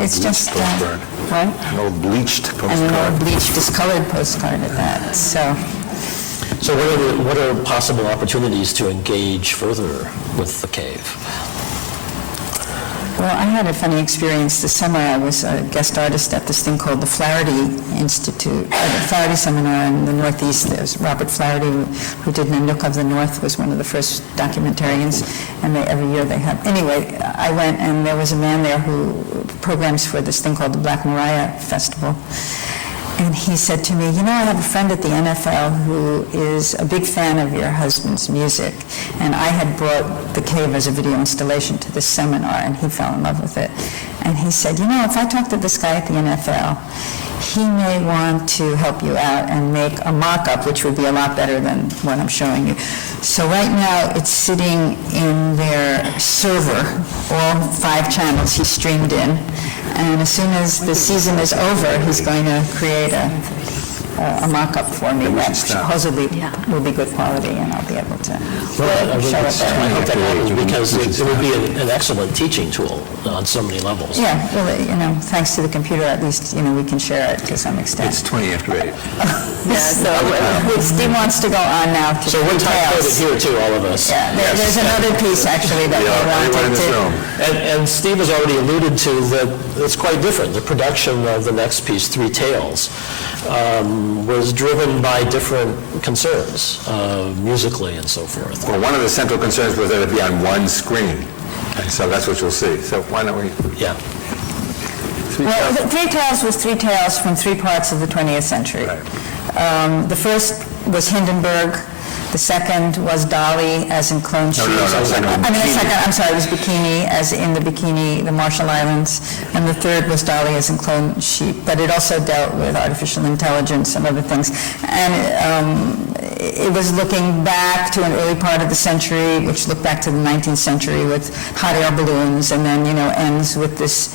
it's just... what? An old bleached postcard. And an old bleached, discolored postcard at that, so... So what are possible opportunities to engage further with the cave? Well, I had a funny experience this summer. I was a guest artist at this thing called the Flaherty Institute, the Flaherty Seminar in the Northeast. There's Robert Flaherty, who did Nanook of the North, was one of the first documentarians, and every year they have... Anyway, I went, and there was a man there who programs for this thing called the Black Mariah Festival. And he said to me, you know, I have a friend at the NFL who is a big fan of your husband's music. And I had brought the cave as a video installation to this seminar, and he fell in love with it. And he said, you know, if I talk to this guy at the NFL, he may want to help you out and make a mock-up, which would be a lot better than what I'm showing you. So right now, it's sitting in their server, all 5 channels he streamed in. And as soon as the season is over, he's going to create a mock-up for me that supposedly will be good quality, and I'll be able to show it I there. hope that happens, because it would be an excellent teaching tool on so many levels. Yeah, well, you know, thanks to the computer, at least, you know, we can share it to some extent. It's 20 after 8. Yeah, so Steve wants to go on now to So we're time-coded details. here too, all of us. Yeah, there's another piece actually that we wanted to... And Steve has already alluded to that it's quite different. The production of the next piece, Three Tales, was driven by different concerns, musically and so forth. Well, one of the central concerns was that it be on one screen. And so that's what you'll see. So why don't we... Yeah. Well, Three Tales was 3 tales from 3 parts of the 20th century. Right. The first was Hindenburg. The second was Dolly, as in clone shoes. It was Bikini, as in the Bikini, the Marshall Islands. And the third was Dolly, as in clone sheep. But it also dealt with artificial intelligence and other things. And it was looking back to an early part of the century, which looked back to the 19th century with hot air balloons, and then, you know, ends with this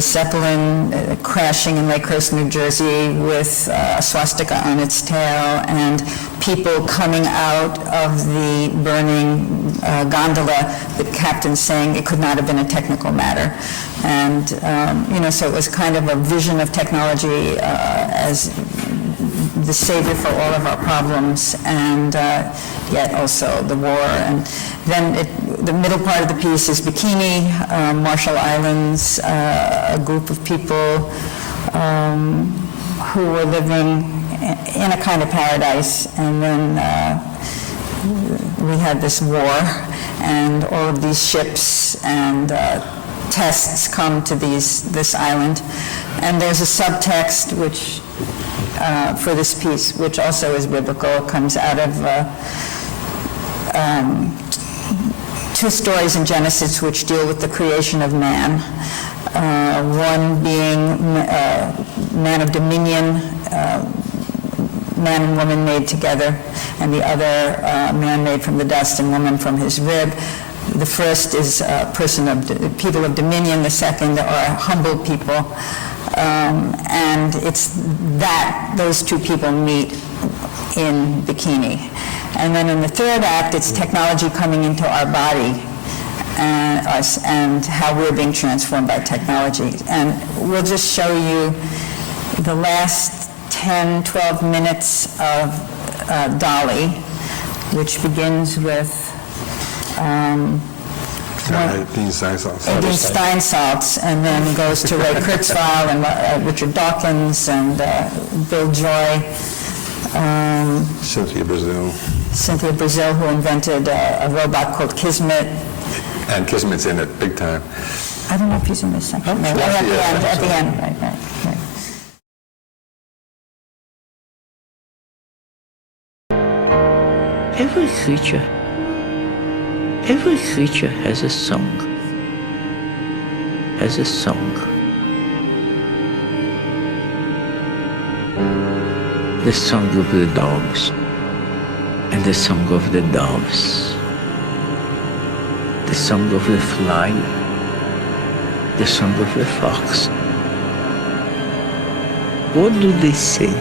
Zeppelin crashing in Lakehurst, New Jersey, with a swastika on its tail, and people coming out of the burning gondola, the captain saying it could not have been a technical matter. And, you know, so it was kind of a vision of technology as the savior for all of our problems, and yet also the war. And then the middle part of the piece is Bikini, Marshall Islands, a group of people who were living in a kind of paradise, and then we had this war, and all of these ships and tests come to this island. And there's a subtext which for this piece, which also is biblical. It comes out of 2 stories in Genesis which deal with the creation of man. One being man of dominion, man and woman made together, and the other man made from the dust and woman from his rib. The first is people of dominion. The second are humble people. And it's that those 2 people meet in Bikini. And then in the third act, it's technology coming into our body and us, and how we're being transformed by technology. And we'll just show you the last 10, 12 minutes of Dolly, which begins with Dean Steinsaltz. Dean Steinsaltz, and then goes to Ray Kurzweil and Richard Dawkins and Bill Joy. Cynthia Brazil, who invented a robot called Kismet. And Kismet's in it big time. I don't know if he's in this section. No, at the end, right. Every creature has a song. The song of the dogs, and the song of the doves, the song of the fly, the song of the fox. What do they say?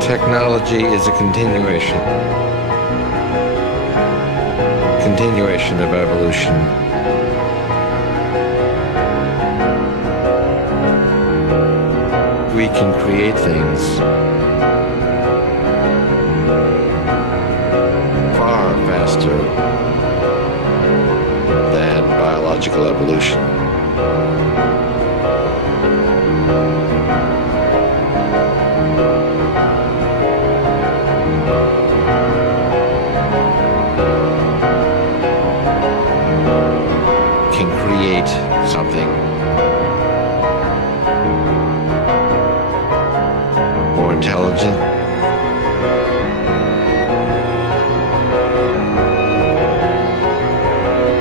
Technology is a continuation of evolution. We can create things far faster than biological evolution. Can create something more intelligent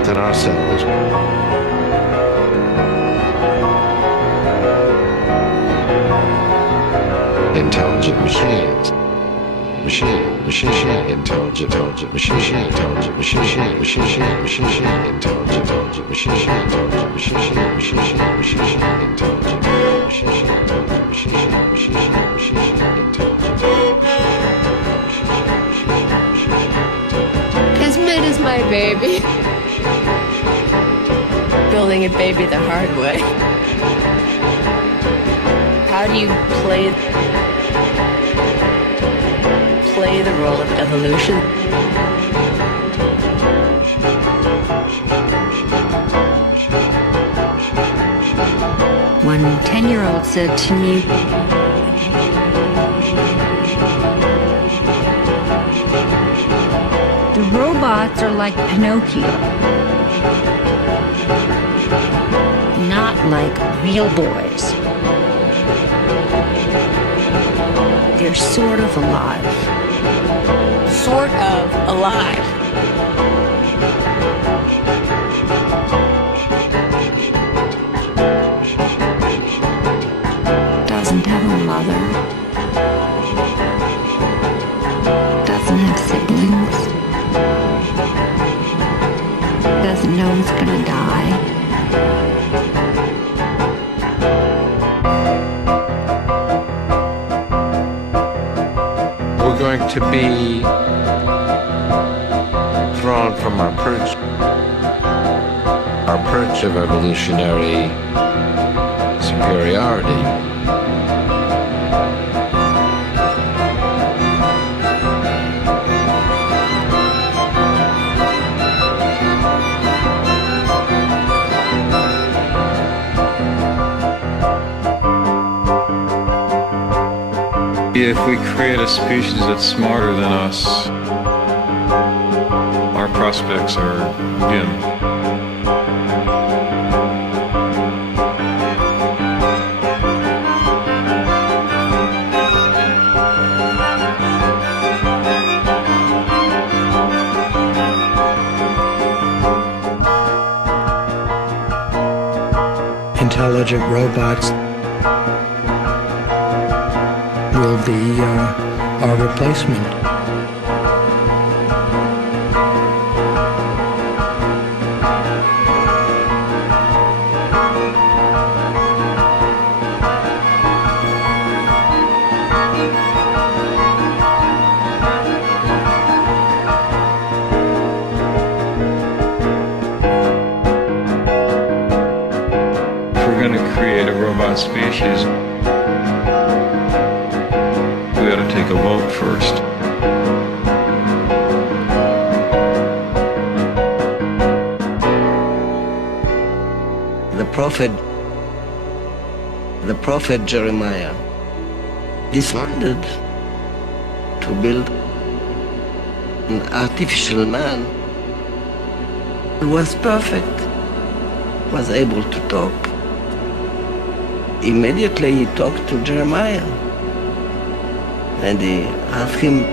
than ourselves. Intelligent machines. Intelligent machine, intelligent machine, intelligent machine, intelligent machine, intelligent Kismet is my baby. Building a baby the hard way. How do you play the role of evolution? One 10-year-old said to me, "The robots are like Pinocchio, not like real boys. They're sort of alive." Sort of alive. Doesn't have a mother. Doesn't have siblings. Doesn't know he's gonna die. We're going to be thrown from our perch of evolutionary superiority. If we create a species that's smarter than us, our prospects are dim. Intelligent robots will be our replacement. If we're going to create a robot species, we ought to take a vote first. The prophet Jeremiah decided to build an artificial man who was perfect, was able to talk. Immediately he talked to Jeremiah and he asked him,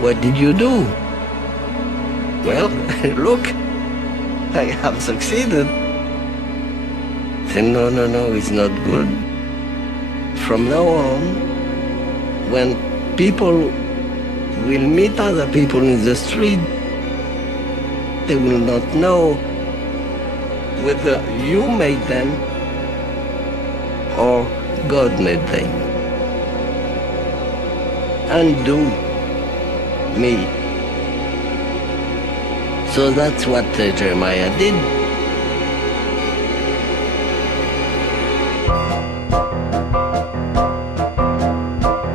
"What did you do?" "Well, look, I have succeeded." He said, no, it's not good. From now on, when people will meet other people in the street, they will not know whether you made them or God made them. Undo me. So that's what Jeremiah did.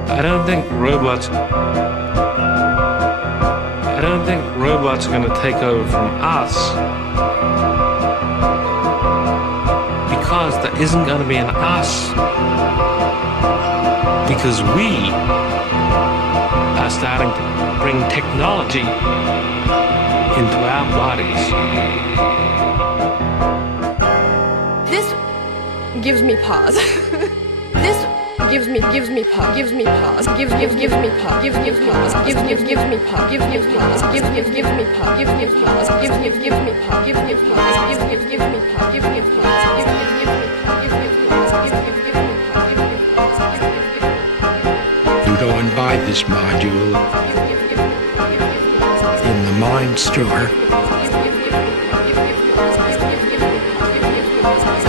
I don't think robots are going to take over from us, because there isn't going to be an us, because we are starting to bring technology into our bodies. This gives me pause. This gives me pause, gives me pause, gives me pause, gives me pause, gives me pause, gives me pause, gives me pause, gives me pause, gives me pause, gives me pause, gives me pause, gives me pause, gives me pause, gives me pause, gives me pause, gives me pause, gives me pause. You go and buy this module in the Mind Store.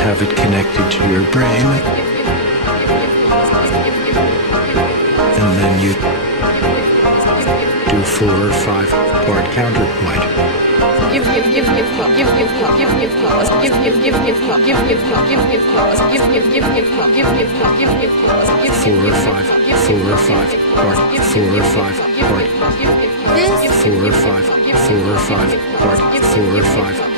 Have it connected to your brain. And then you do 4 or 5 part counterpoint. Give me pause, give me pause, give me pause, give me pause, give me pause, give me pause, give me pause, give me pause, give me pause, 4 or 5 part, 4 or 5 part. 4 or 5 part, 4 or 5 part. 4 or 5 part, 4 or 5.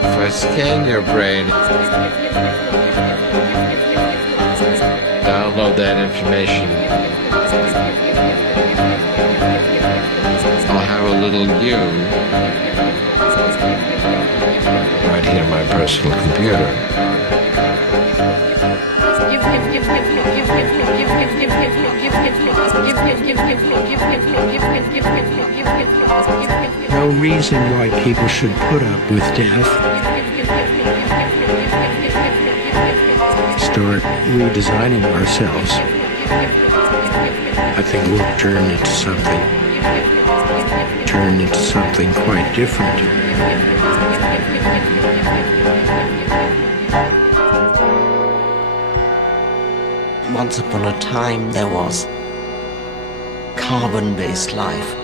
If I scan your brain, download that information, I'll have a little you right here on my personal computer. No reason why people should put up with death. Start redesigning ourselves. I think we'll turn into something quite different. Once upon a time there was carbon-based life,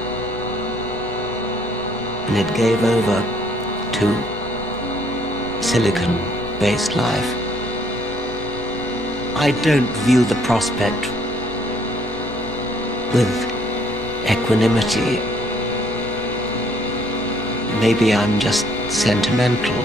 and it gave over to silicon-based life. I don't view the prospect with equanimity. Maybe I'm just sentimental.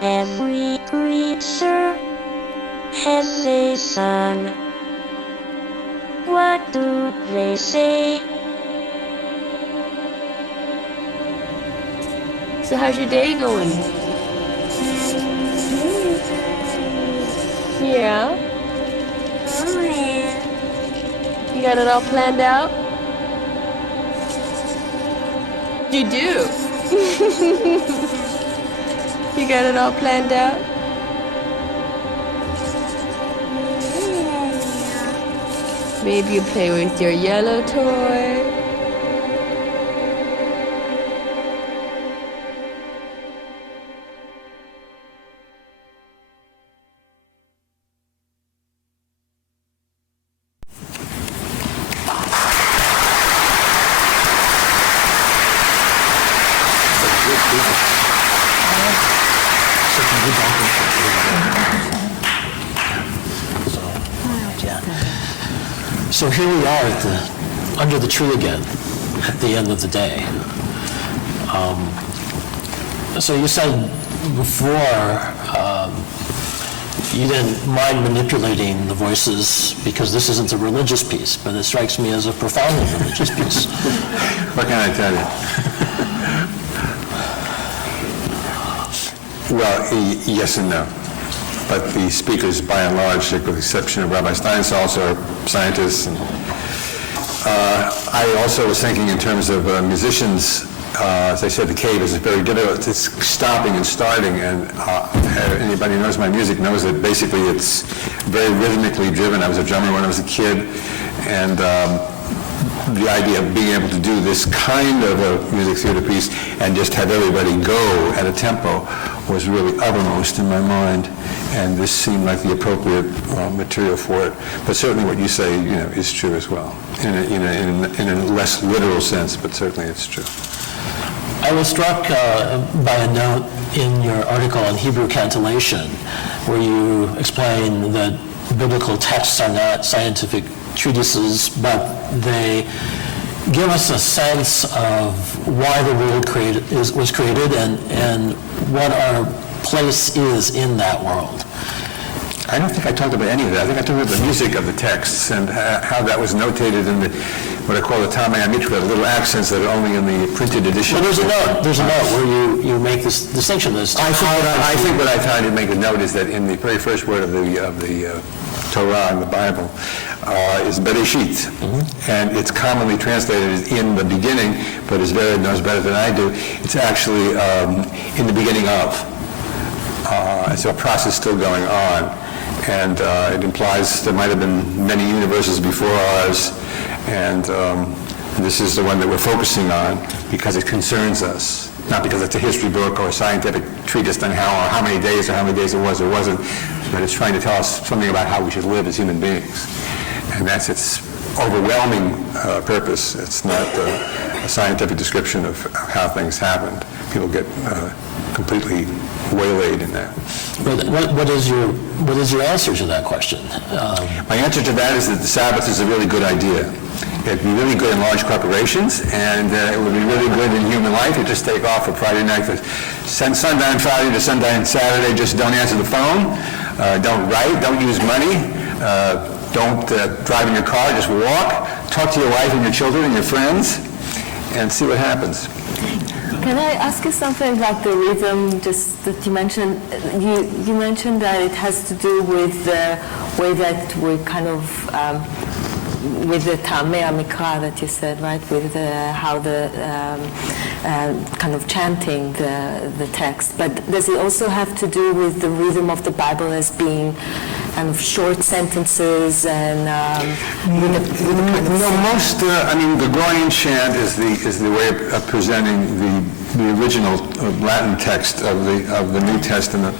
Every creature has a song. What do they say? So how's your day going? Yeah. You got it all planned out? You do. You got it all planned out? Maybe you play with your yellow toy. So here we are under the tree again at the end of the day. So you said before you didn't mind manipulating the voices because this isn't a religious piece, but it strikes me as a profoundly religious piece. What can I tell you? Well, yes and no. But the speakers, by and large, with the exception of Rabbi Steinsaltz, are scientists. And, I also was thinking in terms of musicians. As I said, the cave is very difficult. It's stopping and starting, and anybody who knows my music knows that basically it's very rhythmically driven. I was a drummer when I was a kid, and the idea of being able to do this kind of a music theater piece and just have everybody go at a tempo was really uppermost in my mind, and this seemed like the appropriate material for it. But certainly what you say, is true as well, in a less literal sense, but certainly it's true. I was struck by a note in your article on Hebrew cantillation, where you explain that biblical texts are not scientific treatises, but they give us a sense of why the world was created and what our place is in that world. I don't think I talked about any of that. I think I talked about the music of the texts and how that was notated in what I call the Tamei Mitra, the little accents that are only in the printed edition. Well, there's a note where you make this distinction. I think what I tried to make a note is that in the very first word of the Torah in the Bible is Bereshit, and it's commonly translated as in the beginning, but as Beryl knows better than I do, it's actually in the beginning of. So a process still going on, and it implies there might have been many universes before ours, and this is the one that we're focusing on because it concerns us, not because it's a history book or a scientific treatise on how many days it was or wasn't, but it's trying to tell us something about how we should live as human beings. And that's its overwhelming purpose. It's not a scientific description of how things happened. People get completely waylaid in that. What is your answer to that question? My answer to that is that the Sabbath is a really good idea. It'd be really good in large corporations, and it would be really good in human life. You just take off for Friday night, sundown Friday to sundown Saturday. Just don't answer the phone. Don't write. Don't use money. Don't drive in your car. Just walk. Talk to your wife and your children and your friends, and see what happens. Can I ask you something about the rhythm, just that you mentioned? You mentioned that it has to do with the way that we kind of, with the Tamei Mikra that you said, right? With how the kind of chanting the text. But does it also have to do with the rhythm of the Bible as being kind of short sentences and the Gregorian chant is the way of presenting the original Latin text of the New Testament.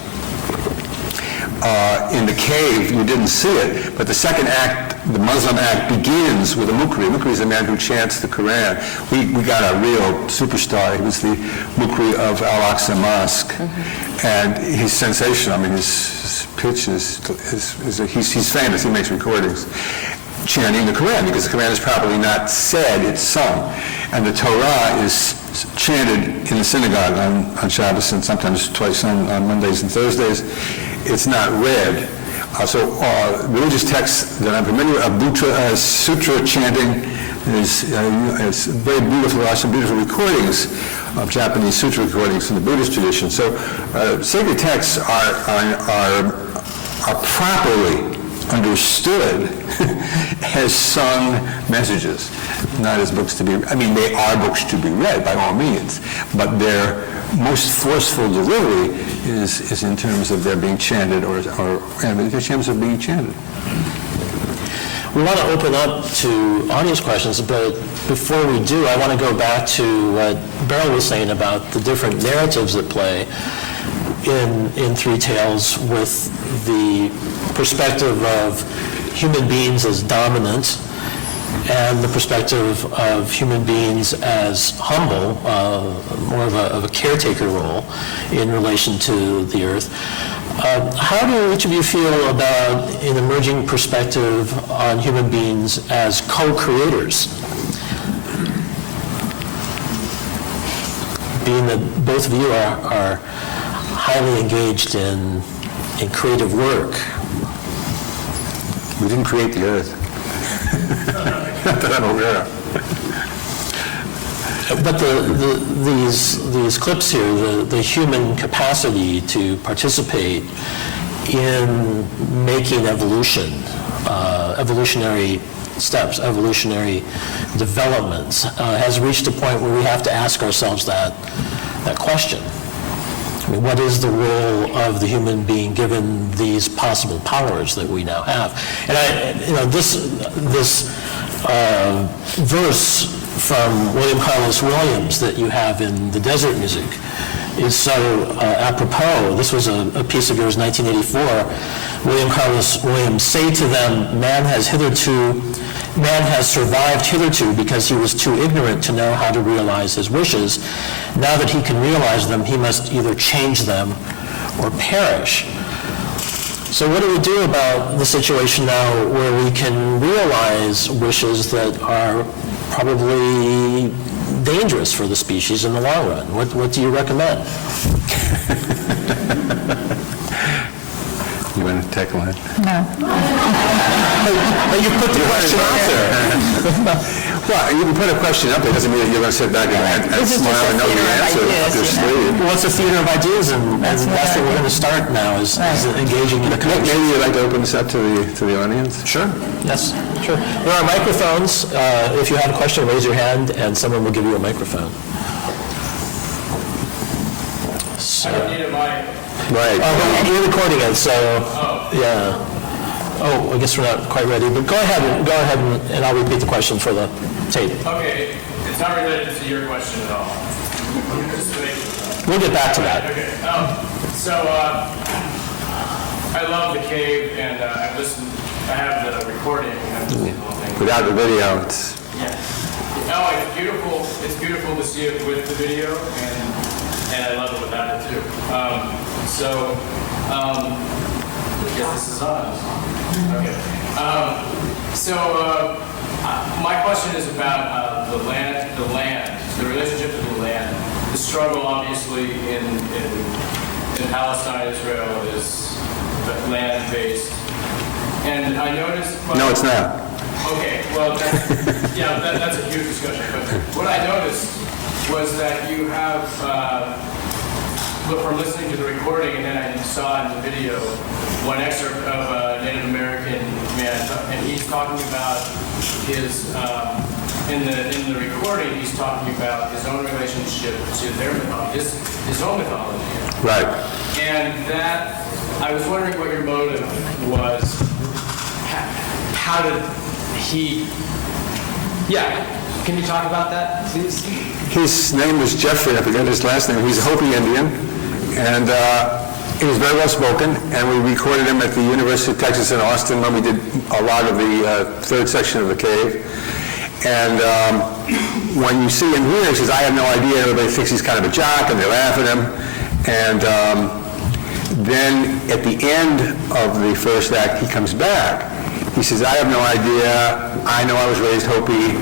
In the cave, you didn't see it, but the second act, the Muslim act, begins with a mukri. A mukri is a man who chants the Quran. We got a real superstar. He was the mukri of Al-Aqsa Mosque, and he's sensational. His pitch is he's famous. He makes recordings chanting the Quran because the Quran is probably not said; it's sung, and the Torah is chanted in the synagogue on Shabbos and sometimes twice on Mondays and Thursdays. It's not read. Religious texts that I'm familiar with, sutra chanting is very beautiful. There are some beautiful recordings of Japanese sutra recordings in the Buddhist tradition. So sacred texts are properly understood as sung messages, not as books to be, I mean, they are books to be read by all means, but their most forceful delivery is in terms of their being chanted or in terms of being chanted. We want to open up to audience questions, but before we do, I want to go back to what Beryl was saying about the different narratives that play in Three Tales, with the perspective of human beings as dominant and the perspective of human beings as humble, more of a caretaker role in relation to the earth. How do each of you feel about an emerging perspective on human beings as co-creators? Being that both of you are highly engaged in creative work. We didn't create the earth. Not that I'm aware of. But these clips here, the human capacity to participate in making evolution, evolutionary steps, evolutionary developments, has reached a point where we have to ask ourselves that question. I mean, what is the role of the human being given these possible powers that we now have? And this verse from William Carlos Williams that you have in the Desert Music is so apropos. This was a piece of yours, 1984. William Carlos Williams, say to them, man has survived hitherto because he was too ignorant to know how to realize his wishes. Now that he can realize them, he must either change them or perish. So what do we do about the situation now where we can realize wishes that are probably dangerous for the species in the long run? What do you recommend? You want to tackle it? No. You put the question out there. Well, you can put a question up there, doesn't mean that you're going to sit back and smile and know the answer up your sleeve. Well, it's a theater of ideas, and that's what we're going to start now, is engaging in a conversation. Maybe you'd like to open this up to the audience? Sure, yes, sure. There are microphones. If you have a question, raise your hand, and someone will give you a microphone. So. I don't need a mic. Right. We're recording it, so, yeah. Oh, I guess we're not quite ready, but go ahead and I'll repeat the question for the tape. Okay, it's not related to your question at all. We'll get back to that. Okay, so I love the cave, and I've listened, I have the recording. Without the video, it's... Yeah. No, it's beautiful to see it with the video, and I love it without it too. I guess this is on. Okay. My question is about the land, the relationship to the land. The struggle, obviously, in Palestine, Israel, is land-based. And I noticed... Well, no, it's not. Okay, well, that's a huge discussion. But what I noticed was that you have, from listening to the recording, and then I saw in the video, one excerpt of a Native American man, and he's talking about his, in the recording, he's talking about his own relationship to their mythology, his own mythology. Right. And that, I was wondering what your motive was. How did he, can you talk about that, please? His name was Jeffrey, I forget his last name. He's a Hopi Indian, and he was very well spoken, and we recorded him at the University of Texas in Austin when we did a lot of the third section of the cave. And when you see him here, he says, I have no idea. Everybody thinks he's kind of a jock, and they laugh at him. And then at the end of the first act, he comes back. He says, I have no idea. I know I was raised Hopi.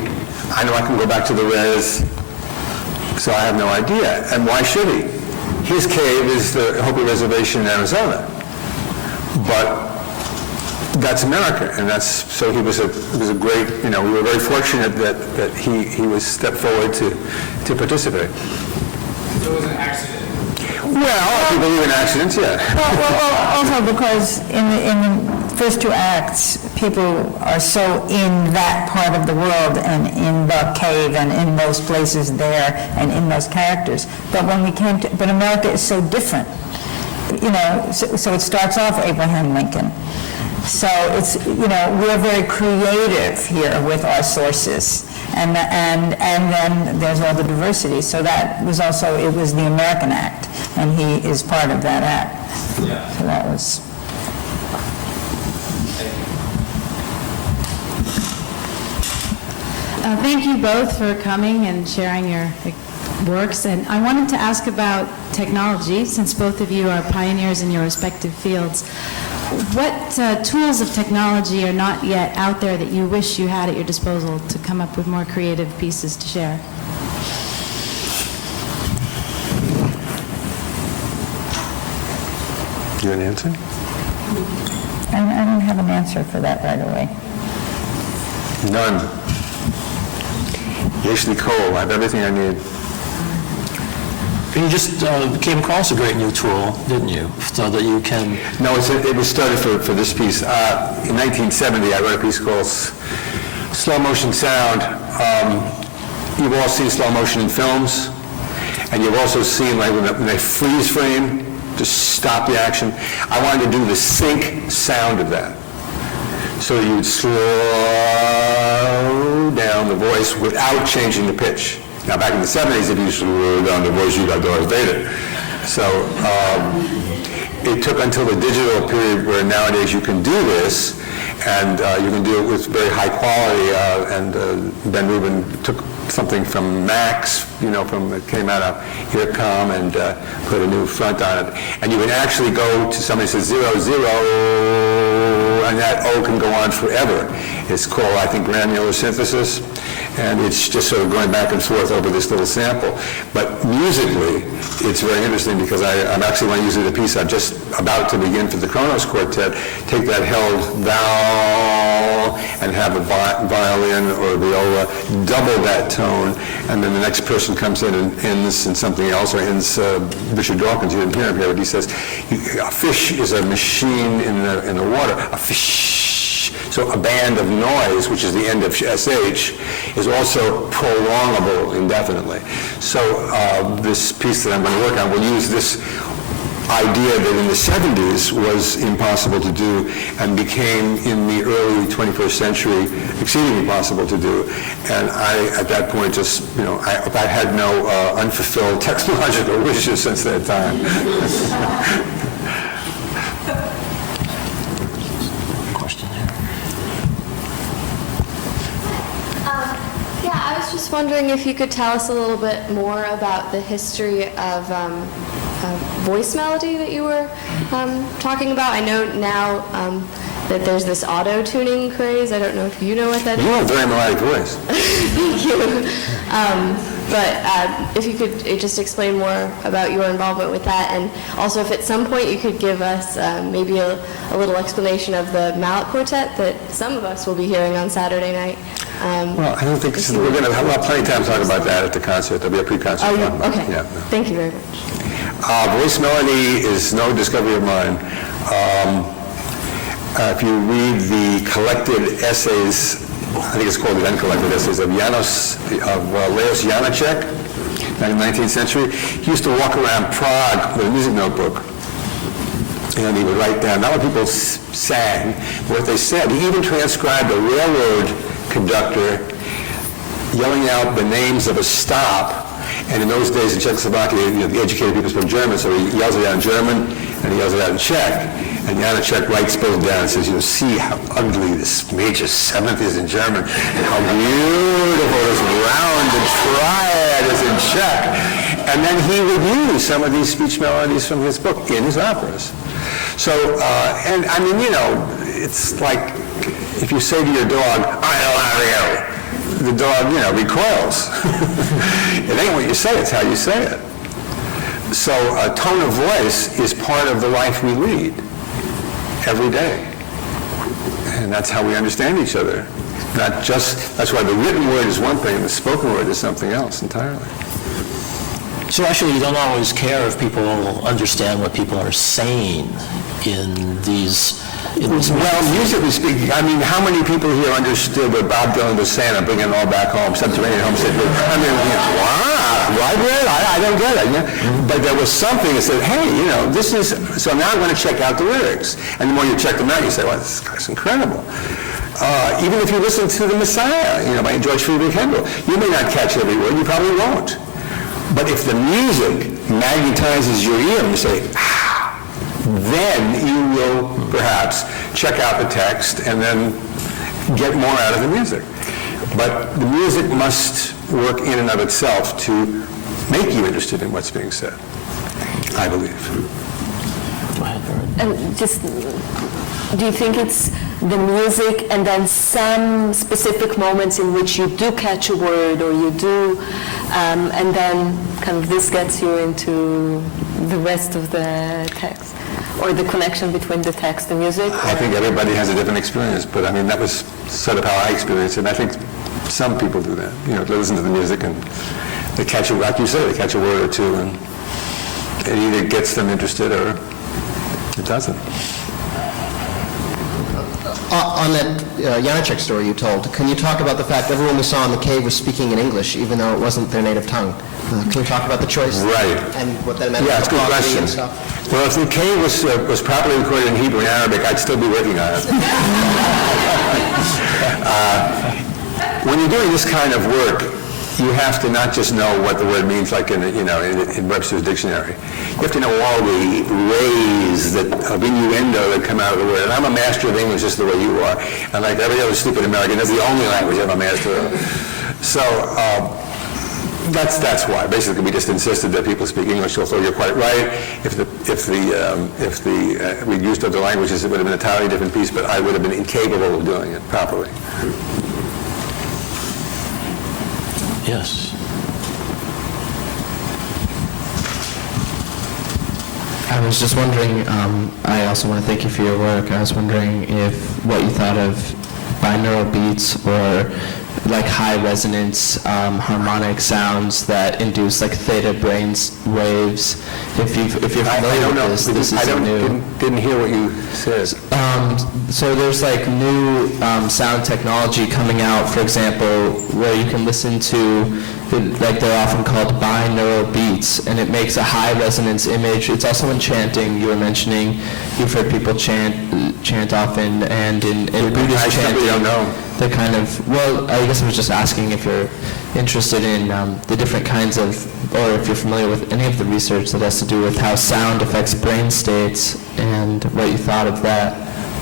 I know I can go back to the res. So I have no idea. And why should he? His cave is the Hopi Reservation in Arizona. But that's America, and so he was a great, we were very fortunate that he was stepped forward to participate. So it was an accident? Well, if you believe in accidents, yeah. Well, also because in first two acts, people are so in that part of the world and in the cave and in those places there and in those characters. But when we came to, but America is so different. You know, so it starts off Abraham Lincoln. So it's, you know, we're very creative here with our sources. And then there's all the diversity. So that was also, it was the American act, and he is part of that act. Yeah. So that was. Thank you both for coming and sharing your works. And I wanted to ask about technology, since both of you are pioneers in your respective fields. What tools of technology are not yet out there that you wish you had at your disposal to come up with more creative pieces to share? You have an answer? I don't have an answer for that right away. None. Yesh Nicole, I have everything I need. You just came across a great new tool, didn't you? So that you can... No, it was started for this piece. In 1970, I wrote a piece called Slow Motion Sound. You've all seen slow motion in films, and you've also seen, like, when they freeze frame, just stop the action. I wanted to do the sync sound of that. So you would slow down the voice without changing the pitch. Now, back in the 70s, if you slowed down the voice, you got Darth Vader. So it took until the digital period where nowadays you can do this, and you can do it with very high quality. And Ben Rubin took something from Max, you know, it came out of Here Come, and put a new front on it. And you can actually go to somebody who says 0, 0, and that O can go on forever. It's called, I think, granular synthesis. And it's just sort of going back and forth over this little sample. But musically, it's very interesting because I'm actually going to use it in a piece I'm just about to begin for the Kronos Quartet. Take that held vowel and have a violin or viola double that tone, and then the next person comes in and ends in something else, or ends Richard Dawkins. You didn't hear him here, but he says, a fish is a machine in the water. A fish. So a band of noise, which is the end of SH, is also prolongable indefinitely. So this piece that I'm going to work on will use this idea that in the 70s was impossible to do and became in the early 21st century exceedingly possible to do. And I, at that point, just, you know, I had no unfulfilled technological wishes since that time. I was just wondering if you could tell us a little bit more about the history of voice melody that you were talking about. I know now that there's this auto-tuning craze. I don't know if you know what that is. You have a very melodic voice. Thank you. But if you could just explain more about your involvement with that, and also if at some point you could give us maybe a little explanation of the Mallet Quartet that some of us will be hearing on Saturday night. Well, I don't think we're going to have plenty of time to talk about that at the concert. There'll be a pre-concert. Oh, okay. Yeah. Thank you very much. Voice melody is no discovery of mine. If you read the collected essays, I think it's called the Uncollected Essays of Leos Janáček, in the 19th century, he used to walk around Prague with a music notebook. And he would write down not what people sang, but what they said. He even transcribed a railroad conductor yelling out the names of a stop. And in those days in Czechoslovakia, you know, the educated people spoke German, so he yells it out in German and he yells it out in Czech. And Janáček writes both down and says, you know, see how ugly this major seventh is in German, and how beautiful this rounded triad is in Czech. And then he would use some of these speech melodies from his book in his operas. So, and I mean, you know, it's like if you say to your dog, I love you, the dog, you know, recoils. It ain't what you say, it's how you say it. So a tone of voice is part of the life we lead every day. And that's how we understand each other. Not just, that's why the written word is one thing and the spoken word is something else entirely. So actually, you don't always care if people understand what people are saying in these. Well, musically speaking, I mean, how many people here understood what Bob Dylan was saying? I'm bringing it all back home, subterranean homestead. I mean, wow, I don't get it. Yeah? But there was something that said, hey, this is, so now I'm going to check out the lyrics. And the more you check them out, you say, well, this guy's incredible. Even if you listen to The Messiah, by George Friedrich Handel, you may not catch every word, you probably won't. But if the music magnetizes your ear and you say, then you will perhaps check out the text and then get more out of the music. But the music must work in and of itself to make you interested in what's being said, I believe. Go ahead, Beryl. And just, do you think it's the music and then some specific moments in which you do catch a word or you do, and then kind of this gets you into the rest of the text? Or the connection between the text and music? I think everybody has a different experience, but I mean, that was sort of how I experienced it, and I think some people do that. They listen to the music and they catch like you say, they catch a word or two, and it either gets them interested or it doesn't. On that Janacek story you told, can you talk about the fact everyone we saw in the cave was speaking in English, even though it wasn't their native tongue? Can you talk about the choice? Right. And what that meant? Yeah, it's a good question. And stuff? Well, if the cave was properly recorded in Hebrew and Arabic, I'd still be working on it. When you're doing this kind of work, you have to not just know what the word means, like in Webster's dictionary. You have to know all the rays of innuendo that come out of the word. And I'm a master of English just the way you are. And like every other stupid American, that's the only language I'm a master of. So that's why. Basically, we just insisted that people speak English, although you're quite right. If we'd used other languages, it would have been an entirely different piece, but I would have been incapable of doing it properly. Yes. I was just wondering, I also want to thank you for your work. I was wondering what you thought of binaural beats or like high resonance harmonic sounds that induce like theta brains waves. If you're familiar with this is new. Didn't hear what you said. So there's like new sound technology coming out, for example, where you can listen to, like they're often called binaural beats, and it makes a high resonance image. It's also in chanting. You were mentioning you've heard people chant often, and in Buddhist chanting, don't know. the kind of, well, I guess I was just asking if you're interested in the different kinds of, or if you're familiar with any of the research that has to do with how sound affects brain states and what you thought of that.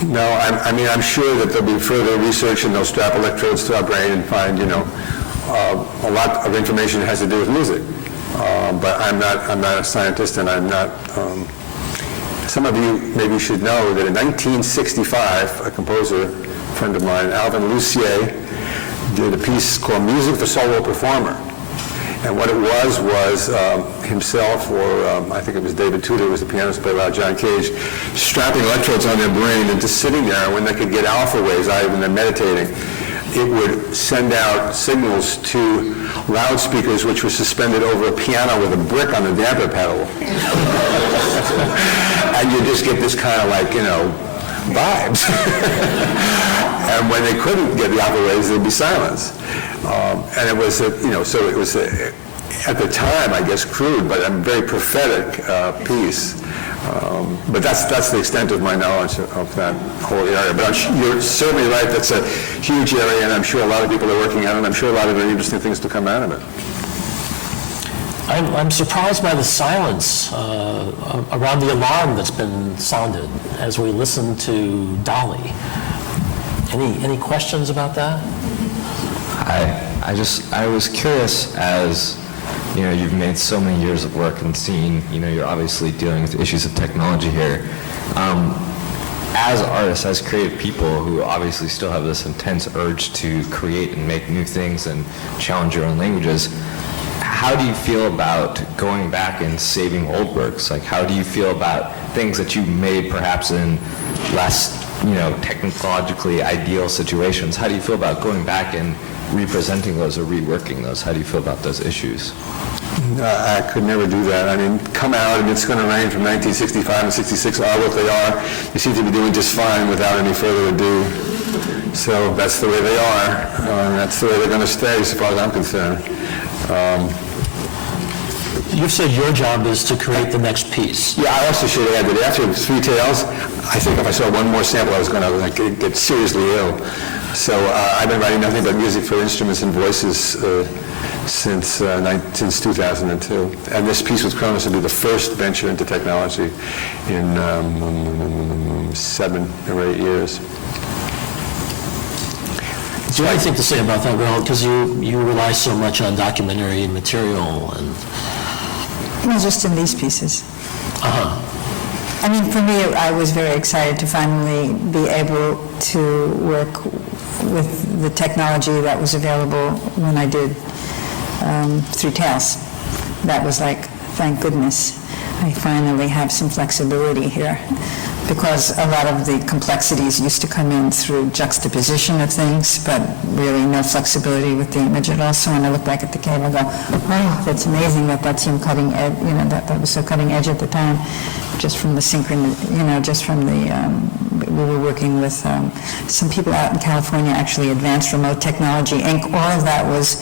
No, I'm sure that there'll be further research and they'll strap electrodes to our brain and find, a lot of information that has to do with music. But I'm not a scientist, and I'm not. Some of you maybe should know that in 1965, a composer friend of mine, Alvin Lucier, did a piece called Music for Solo Performer. And what it was himself, or I think it was David Tudor, who was the pianist player out John Cage, strapping electrodes on their brain and just sitting there. When they could get alpha waves out when they're meditating, it would send out signals to loudspeakers which were suspended over a piano with a brick on the damper pedal. And you just get this kind of like, vibes. And when they couldn't get the alpha waves, there'd be silence. And it was, so it was, at the time, I guess, crude, but a very prophetic piece. But that's the extent of my knowledge of that whole area. But you're certainly right, that's a huge area, and I'm sure a lot of people are working on it, and I'm sure a lot of very interesting things to come out of it. I'm surprised by the silence around the alarm that's been sounded as we listen to Dolly. Any questions about that? I was curious, as you've made so many years of work and seen, you're obviously dealing with issues of technology here. As artists, as creative people who obviously still have this intense urge to create and make new things and challenge your own languages, how do you feel about going back and saving old works? Like, how do you feel about things that you made perhaps in less, technologically ideal situations? How do you feel about going back and representing those or reworking those? How do you feel about those issues? I could never do that. I mean, come out and it's going to rain from 1965 and 66 are what they are. You seem to be doing just fine without any further ado. So that's the way they are. That's the way they're going to stay, as far as I'm concerned. You've said your job is to create the next piece. Yeah, I also should add that after Three Tales, I think if I saw one more sample, I was going to get seriously ill. So I've been writing nothing but music for instruments and voices since 2002. And this piece with Kronos will be the first venture into technology in 7 or 8 years. Do you have anything to say about that, Beryl? Because you rely so much on documentary material and... Well, just in these pieces. I mean, for me, I was very excited to finally be able to work with the technology that was available when I did Three Tales. That was like, thank goodness, I finally have some flexibility here, because a lot of the complexities used to come in through juxtaposition of things, but really no flexibility with the image at all. So when I look back at the cave, I go, oh, that's amazing that seemed cutting edge, that was so cutting edge at the time, just from the just from the, we were working with some people out in California, actually Advanced Remote Technology Inc. All of that was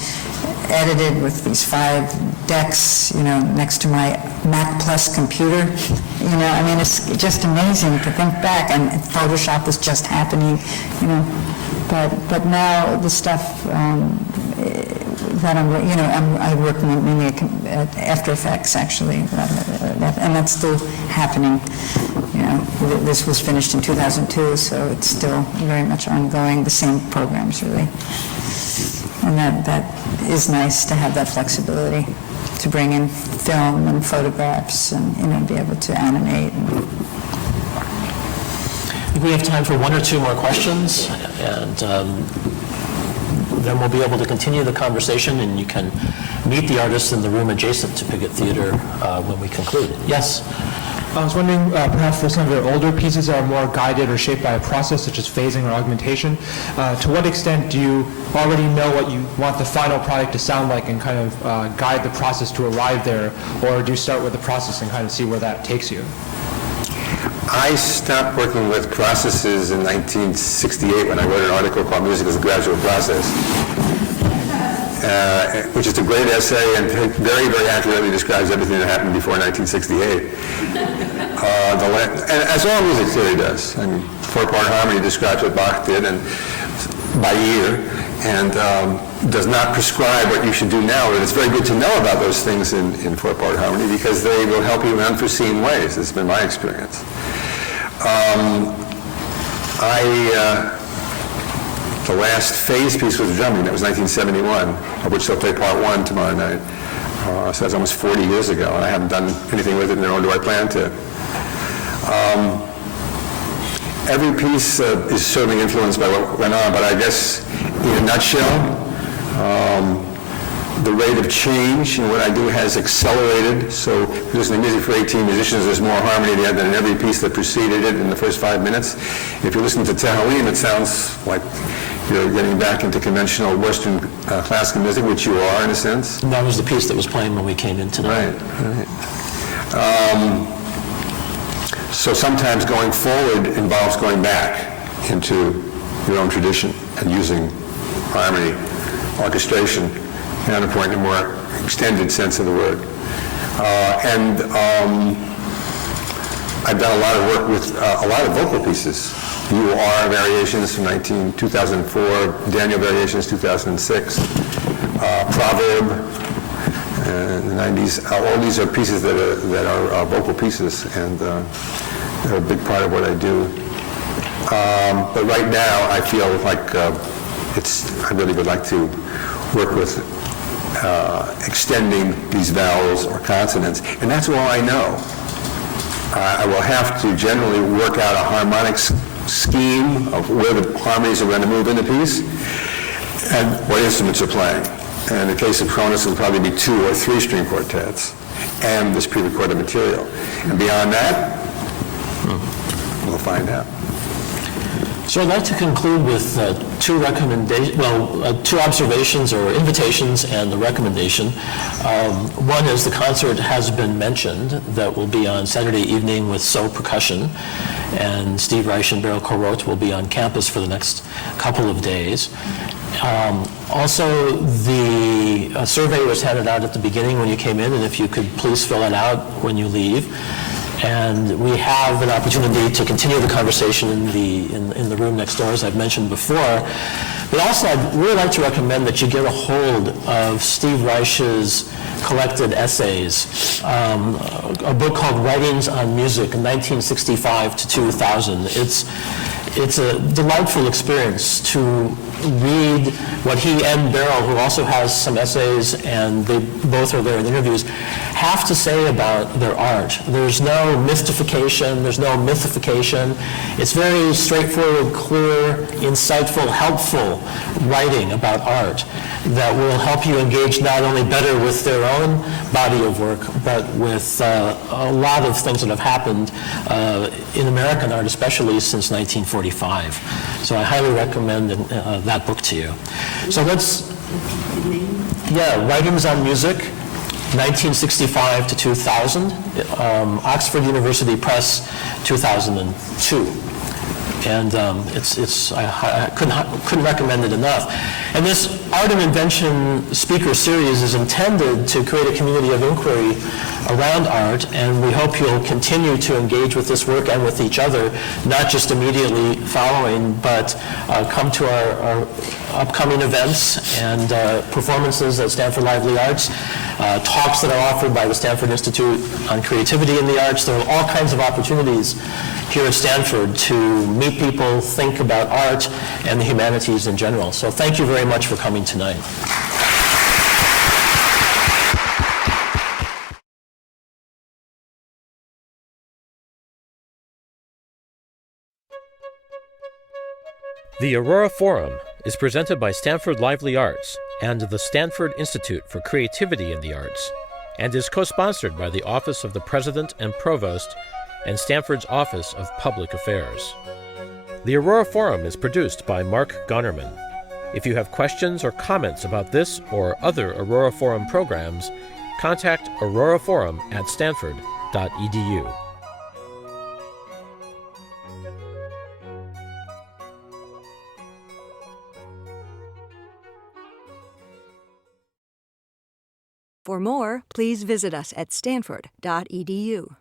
edited with these 5 decks, next to my Mac Plus computer. I mean, it's just amazing to think back, and Photoshop was just happening, But now the stuff that I work mainly at After Effects, actually, and that's still happening. This was finished in 2002, so it's still very much ongoing, the same programs, really. And that is nice to have that flexibility, to bring in film and photographs and, be able to animate. We have time for 1 or 2 more questions, and then we'll be able to continue the conversation, and you can meet the artists in the room adjacent to Piggott Theater when we conclude. Yes? I was wondering, perhaps for some of your older pieces that are more guided or shaped by a process such as phasing or augmentation, to what extent do you already know what you want the final product to sound like and kind of guide the process to arrive there, or do you start with the process and kind of see where that takes you? I stopped working with processes in 1968 when I wrote an article called Music as a Gradual Process, which is a great essay and very, very accurately describes everything that happened before 1968. And as all music theory does. I mean, 4-part harmony describes what Bach did and by ear, and does not prescribe what you should do now. But it's very good to know about those things in 4-part harmony, because they will help you in unforeseen ways. It's been my experience. The last phase piece was drumming. That was 1971, of which they'll play part 1 tomorrow night. So that's almost 40 years ago, and I haven't done anything with it, nor do I plan to. Every piece is certainly influenced by what went on, but I guess in a nutshell, the rate of change in what I do has accelerated. So if you're listening to music for 18 musicians, there's more harmony there than in every piece that preceded it in the first 5 minutes. If you're listening to Tehillim, it sounds like you're getting back into conventional Western classical music, which you are in a sense. And that was the piece that was playing when we came in tonight. Right. So sometimes going forward involves going back into your own tradition and using harmony, orchestration, and a point in a more extended sense of the word. I've done a lot of work with a lot of vocal pieces. You Are variations from 2004, Daniel variations 2006, Proverb in the 90s. All these are pieces that are vocal pieces, and they're a big part of what I do. But right now, I feel like I really would like to work with extending these vowels or consonants, and that's all I know. I will have to generally work out a harmonic scheme of where the harmonies are going to move in the piece and what instruments are playing. And in the case of Kronos, it'll probably be 2 or 3 string quartets and this pre-recorded material. And beyond that, we'll find out. So I'd like to conclude with two observations or invitations and the recommendation. One is the concert has been mentioned that will be on Saturday evening with Percussion, and Steve Reich and Beryl Korot will be on campus for the next couple of days. Also, the survey was handed out at the beginning when you came in, and if you could please fill it out when you leave. And we have an opportunity to continue the conversation in the room next door, as I've mentioned before. But also, I'd really like to recommend that you get a hold of Steve Reich's collected essays, a book called Writings on Music, 1965 to 2000. It's a delightful experience to read what he and Beryl, who also has some essays, and they both are there in interviews, have to say about their art. There's no mystification, there's no mythification. It's very straightforward, clear, insightful, helpful writing about art that will help you engage not only better with their own body of work, but with a lot of things that have happened in American art, especially since 1945. So I highly recommend that book to you. So Writings on Music, 1965 to 2000, Oxford University Press, 2002. And I couldn't recommend it enough. And this Art and Invention speaker series is intended to create a community of inquiry around art, and we hope you'll continue to engage with this work and with each other, not just immediately following, but come to our upcoming events and performances at Stanford Lively Arts, talks that are offered by the Stanford Institute on Creativity in the Arts. There are all kinds of opportunities here at Stanford to meet people, think about art and the humanities in general. So thank you very much for coming tonight. The Aurora Forum is presented by Stanford Lively Arts and the Stanford Institute for Creativity in the Arts, and is co-sponsored by the Office of the President and Provost and Stanford's Office of Public Affairs. The Aurora Forum is produced by Mark Gonnerman. If you have questions or comments about this or other Aurora Forum programs, contact auroraforum@stanford.edu. For more, please visit us at stanford.edu.